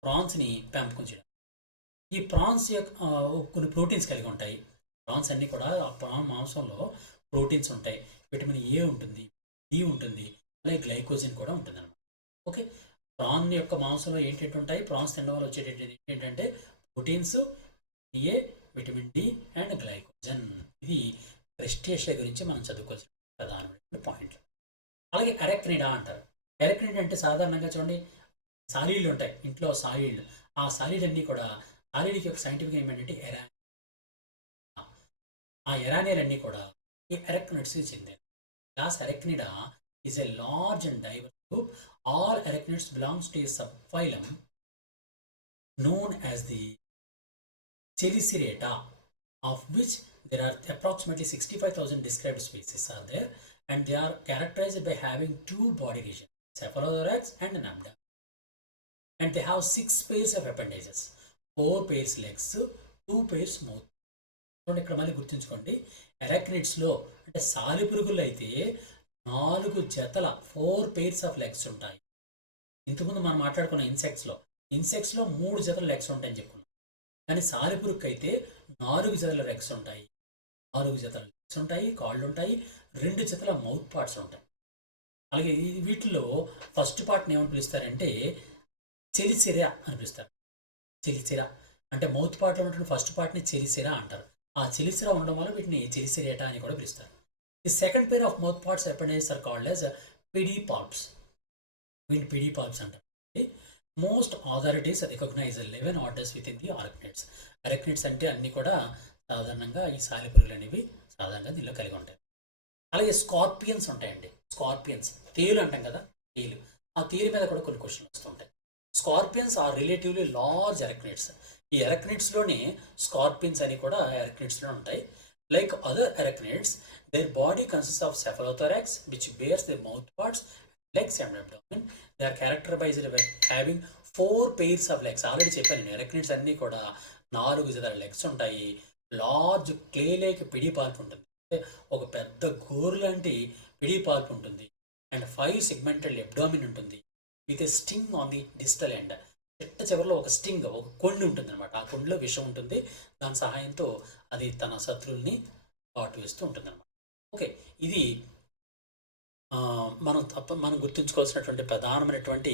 ప్రాన్స్ని పెంపకం చేయడం. ఈ ప్రాన్స్ యొక్క కొన్ని ప్రోటీన్స్ కలిగి ఉంటాయి. ప్రాన్స్ అన్నీ కూడా ప్రాన్ మాంసంలో ప్రోటీన్స్ ఉంటాయి. విటమిన్ ఏ ఉంటుంది, డి ఉంటుంది, అలాగే గ్లైకోజన్ కూడా ఉంటుంది అన్నమాట. ఓకే, ప్రాన్ యొక్క మాంసంలో ఏంటంటే ఉంటాయి, ప్రాన్స్ తినడం వల్ల వచ్చేటటువంటి ఏంటంటే proteins, A, vitamin D and glycogen. ఇది క్రస్టేషియా గురించి మనం చదువుకోవాల్సిన ప్రధానమైన పాయింట్లు. అలాగే అరెక్నిడా అంటారు. అరెక్నిడ్ అంటే సాధారణంగా చూడండి సాలీళ్ళు ఉంటాయి ఇంట్లో, సాలీళ్ళు. ఆ సాలీడ్ అన్నీ కూడా సాలీడ్కి యొక్క సైంటిఫిక్ నేమ్ ఏంటంటే ఎరానియా. ఆ ఎరానియాలన్నీ కూడా ఈ అరెక్నిడ్స్కి చెందాయి. Class arachnida is a large and diverse group. All arachnids belongs to a sub phylum known as the Cheliceratta, of which there are approximately 65,000 described species are there, and they are characterized by having two body regions, cephalothorax and an abdomen, and they have 6 pairs of appendages, 4 pairs legs, 2 pairs mouth. చూడండి ఇక్కడ మళ్ళీ గుర్తుంచుకోండి, ఎరాక్నిడ్స్లో అంటే సాలిపురుగుల్లో అయితే 4 జతల 4 pairs of legs ఉంటాయి. ఇంతకుముందు మనం మాట్లాడుకున్న ఇన్సెక్ట్స్లో 3 జతల లెగ్స్ ఉంటాయని చెప్పుకున్నాం. కానీ సాలిపురుగుకి అయితే 4 జతల లెగ్స్ ఉంటాయి, 4 జతల లెగ్స్ ఉంటాయి, కాళ్ళు ఉంటాయి, 2 జతల మౌత్ పార్ట్స్ ఉంటాయి. అలాగే వీటిలో ఫస్ట్ పార్ట్ని ఏమని పిలుస్తారంటే చెలిసిరా అని పిలుస్తారు. చెలిసిరా అంటే మౌత్ పార్ట్లో ఉన్నటువంటి ఫస్ట్ పార్ట్ని చెలిసిరా అంటారు. ఆ చెలిసిరా ఉండడం వల్ల వీటిని చెలిసిరేటా అని కూడా పిలుస్తారు. The second pair of mouth parts appendages are called as pedipalps. వీటిని పిడిపాల్ప్స్ అంటారు. Most authorities recognize 11 orders within the arachnids. Arachnids అంటే అన్ని కూడా సాధారణంగా ఈ సాలిపురుగులు అనేవి సాధారణంగా దీనిలో కలిగి ఉంటాయి. అలాగే స్కార్పియన్స్ ఉంటాయండి. స్కార్పియన్స్ తేలు అంటాం కదా, తేలు. ఆ తేలు మీద కూడా కొన్ని క్వశ్చన్లు వస్తుంటాయి. Scorpions are relatively large arachnids. ఈ అరక్నిడ్స్లోనే స్కార్పియన్స్ అని కూడా అరక్నిడ్స్లో ఉంటాయి. Like other arachnids, their body consists of cephalothorax, which bears the mouth parts, legs and abdomen. They are characterized by having 4 pairs of legs. Already చెప్పాను నేను, అరక్నిడ్స్ అన్నీ కూడా 4 జతల లెగ్స్ ఉంటాయి. లార్జ్ క్లే లేక్ పిడిపాల్ప్ ఉంటుంది, ఒక పెద్ద గోరు లాంటి పిడిపాల్ప్ ఉంటుంది. అండ్ 5 segmented abdomen ఉంటుంది, with a sting on the distal end. చిట్ట చివరిలో ఒక స్టింగ్, ఒక కొండి ఉంటుంది అనమాట. ఆ కొండిలో విషం ఉంటుంది. దాని సహాయంతో అది తన శత్రువుల్ని కాటు వేస్తూ ఉంటుంది అనమాట. ఓకే, ఇది మనం గుర్తుంచుకోవాల్సినటువంటి ప్రధానమైనటువంటి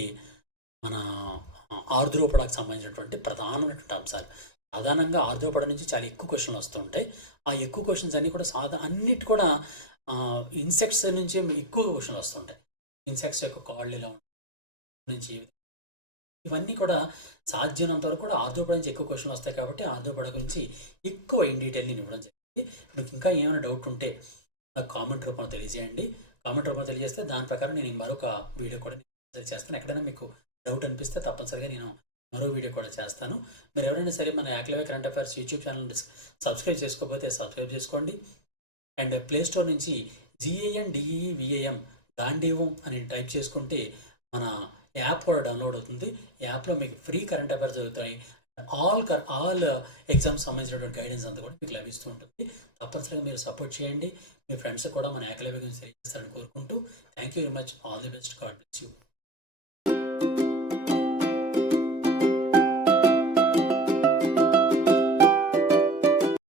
మన ఆర్ద్రోపడాకు సంబంధించినటువంటి ప్రధానమైనటువంటి అంశాలు. సాధారణంగా ఆర్ద్రోపడ నుంచి చాలా ఎక్కువ క్వశ్చన్లు వస్తూ ఉంటాయి. ఆ ఎక్కువ క్వశ్చన్స్ అన్నీ కూడా అన్నిటి కూడా ఇన్సెక్ట్స్ నుంచి ఎక్కువ క్వశ్చన్లు వస్తుంటాయి. ఇన్సెక్ట్స్ యొక్క కాళ్ళు ఎలా నుంచి ఇవన్నీ కూడా సాధ్యమైనంత వరకు కూడా ఆర్ద్రోపడ నుంచి ఎక్కువ క్వశ్చన్లు వస్తాయి. కాబట్టి ఆర్ద్రోపడ గురించి ఎక్కువ ఇన్ డీటెయిల్ నేను ఇవ్వడం జరిగింది. మీకు ఇంకా ఏమైనా డౌట్ ఉంటే నాకు కామెంట్ రూపంలో తెలియజేయండి. కామెంట్ రూపంలో తెలియజేస్తే దాని ప్రకారం నేను మరొక వీడియో కూడా చేస్తాను. ఎక్కడైనా మీకు డౌట్ అనిపిస్తే తప్పనిసరిగా నేను మరో వీడియో కూడా చేస్తాను. మీరు ఎవరైనా సరే మన యాక్లెవే current affairs YouTube channel subscribe చేసుకోకపోతే సబ్స్క్రైబ్ చేసుకోండి. అండ్ ప్లే స్టోర్ నుంచి GANDEVAM గాంధీవం అని టైప్ చేసుకుంటే మన యాప్ కూడా డౌన్లోడ్ అవుతుంది. యాప్లో మీకు ఫ్రీ కరెంట్ అఫైర్స్ జరుగుతాయి. ఆల్ ఎగ్జామ్స్ సంబంధించినటువంటి గైడెన్స్ అంతా కూడా మీకు లభిస్తూ ఉంటుంది. తప్పనిసరిగా మీరు సపోర్ట్ చేయండి. మీ ఫ్రెండ్స్ కూడా మన యాక్లెవే గురించి తెలియజేస్తారని కోరుకుంటూ thank you very much. All the best. God bless you.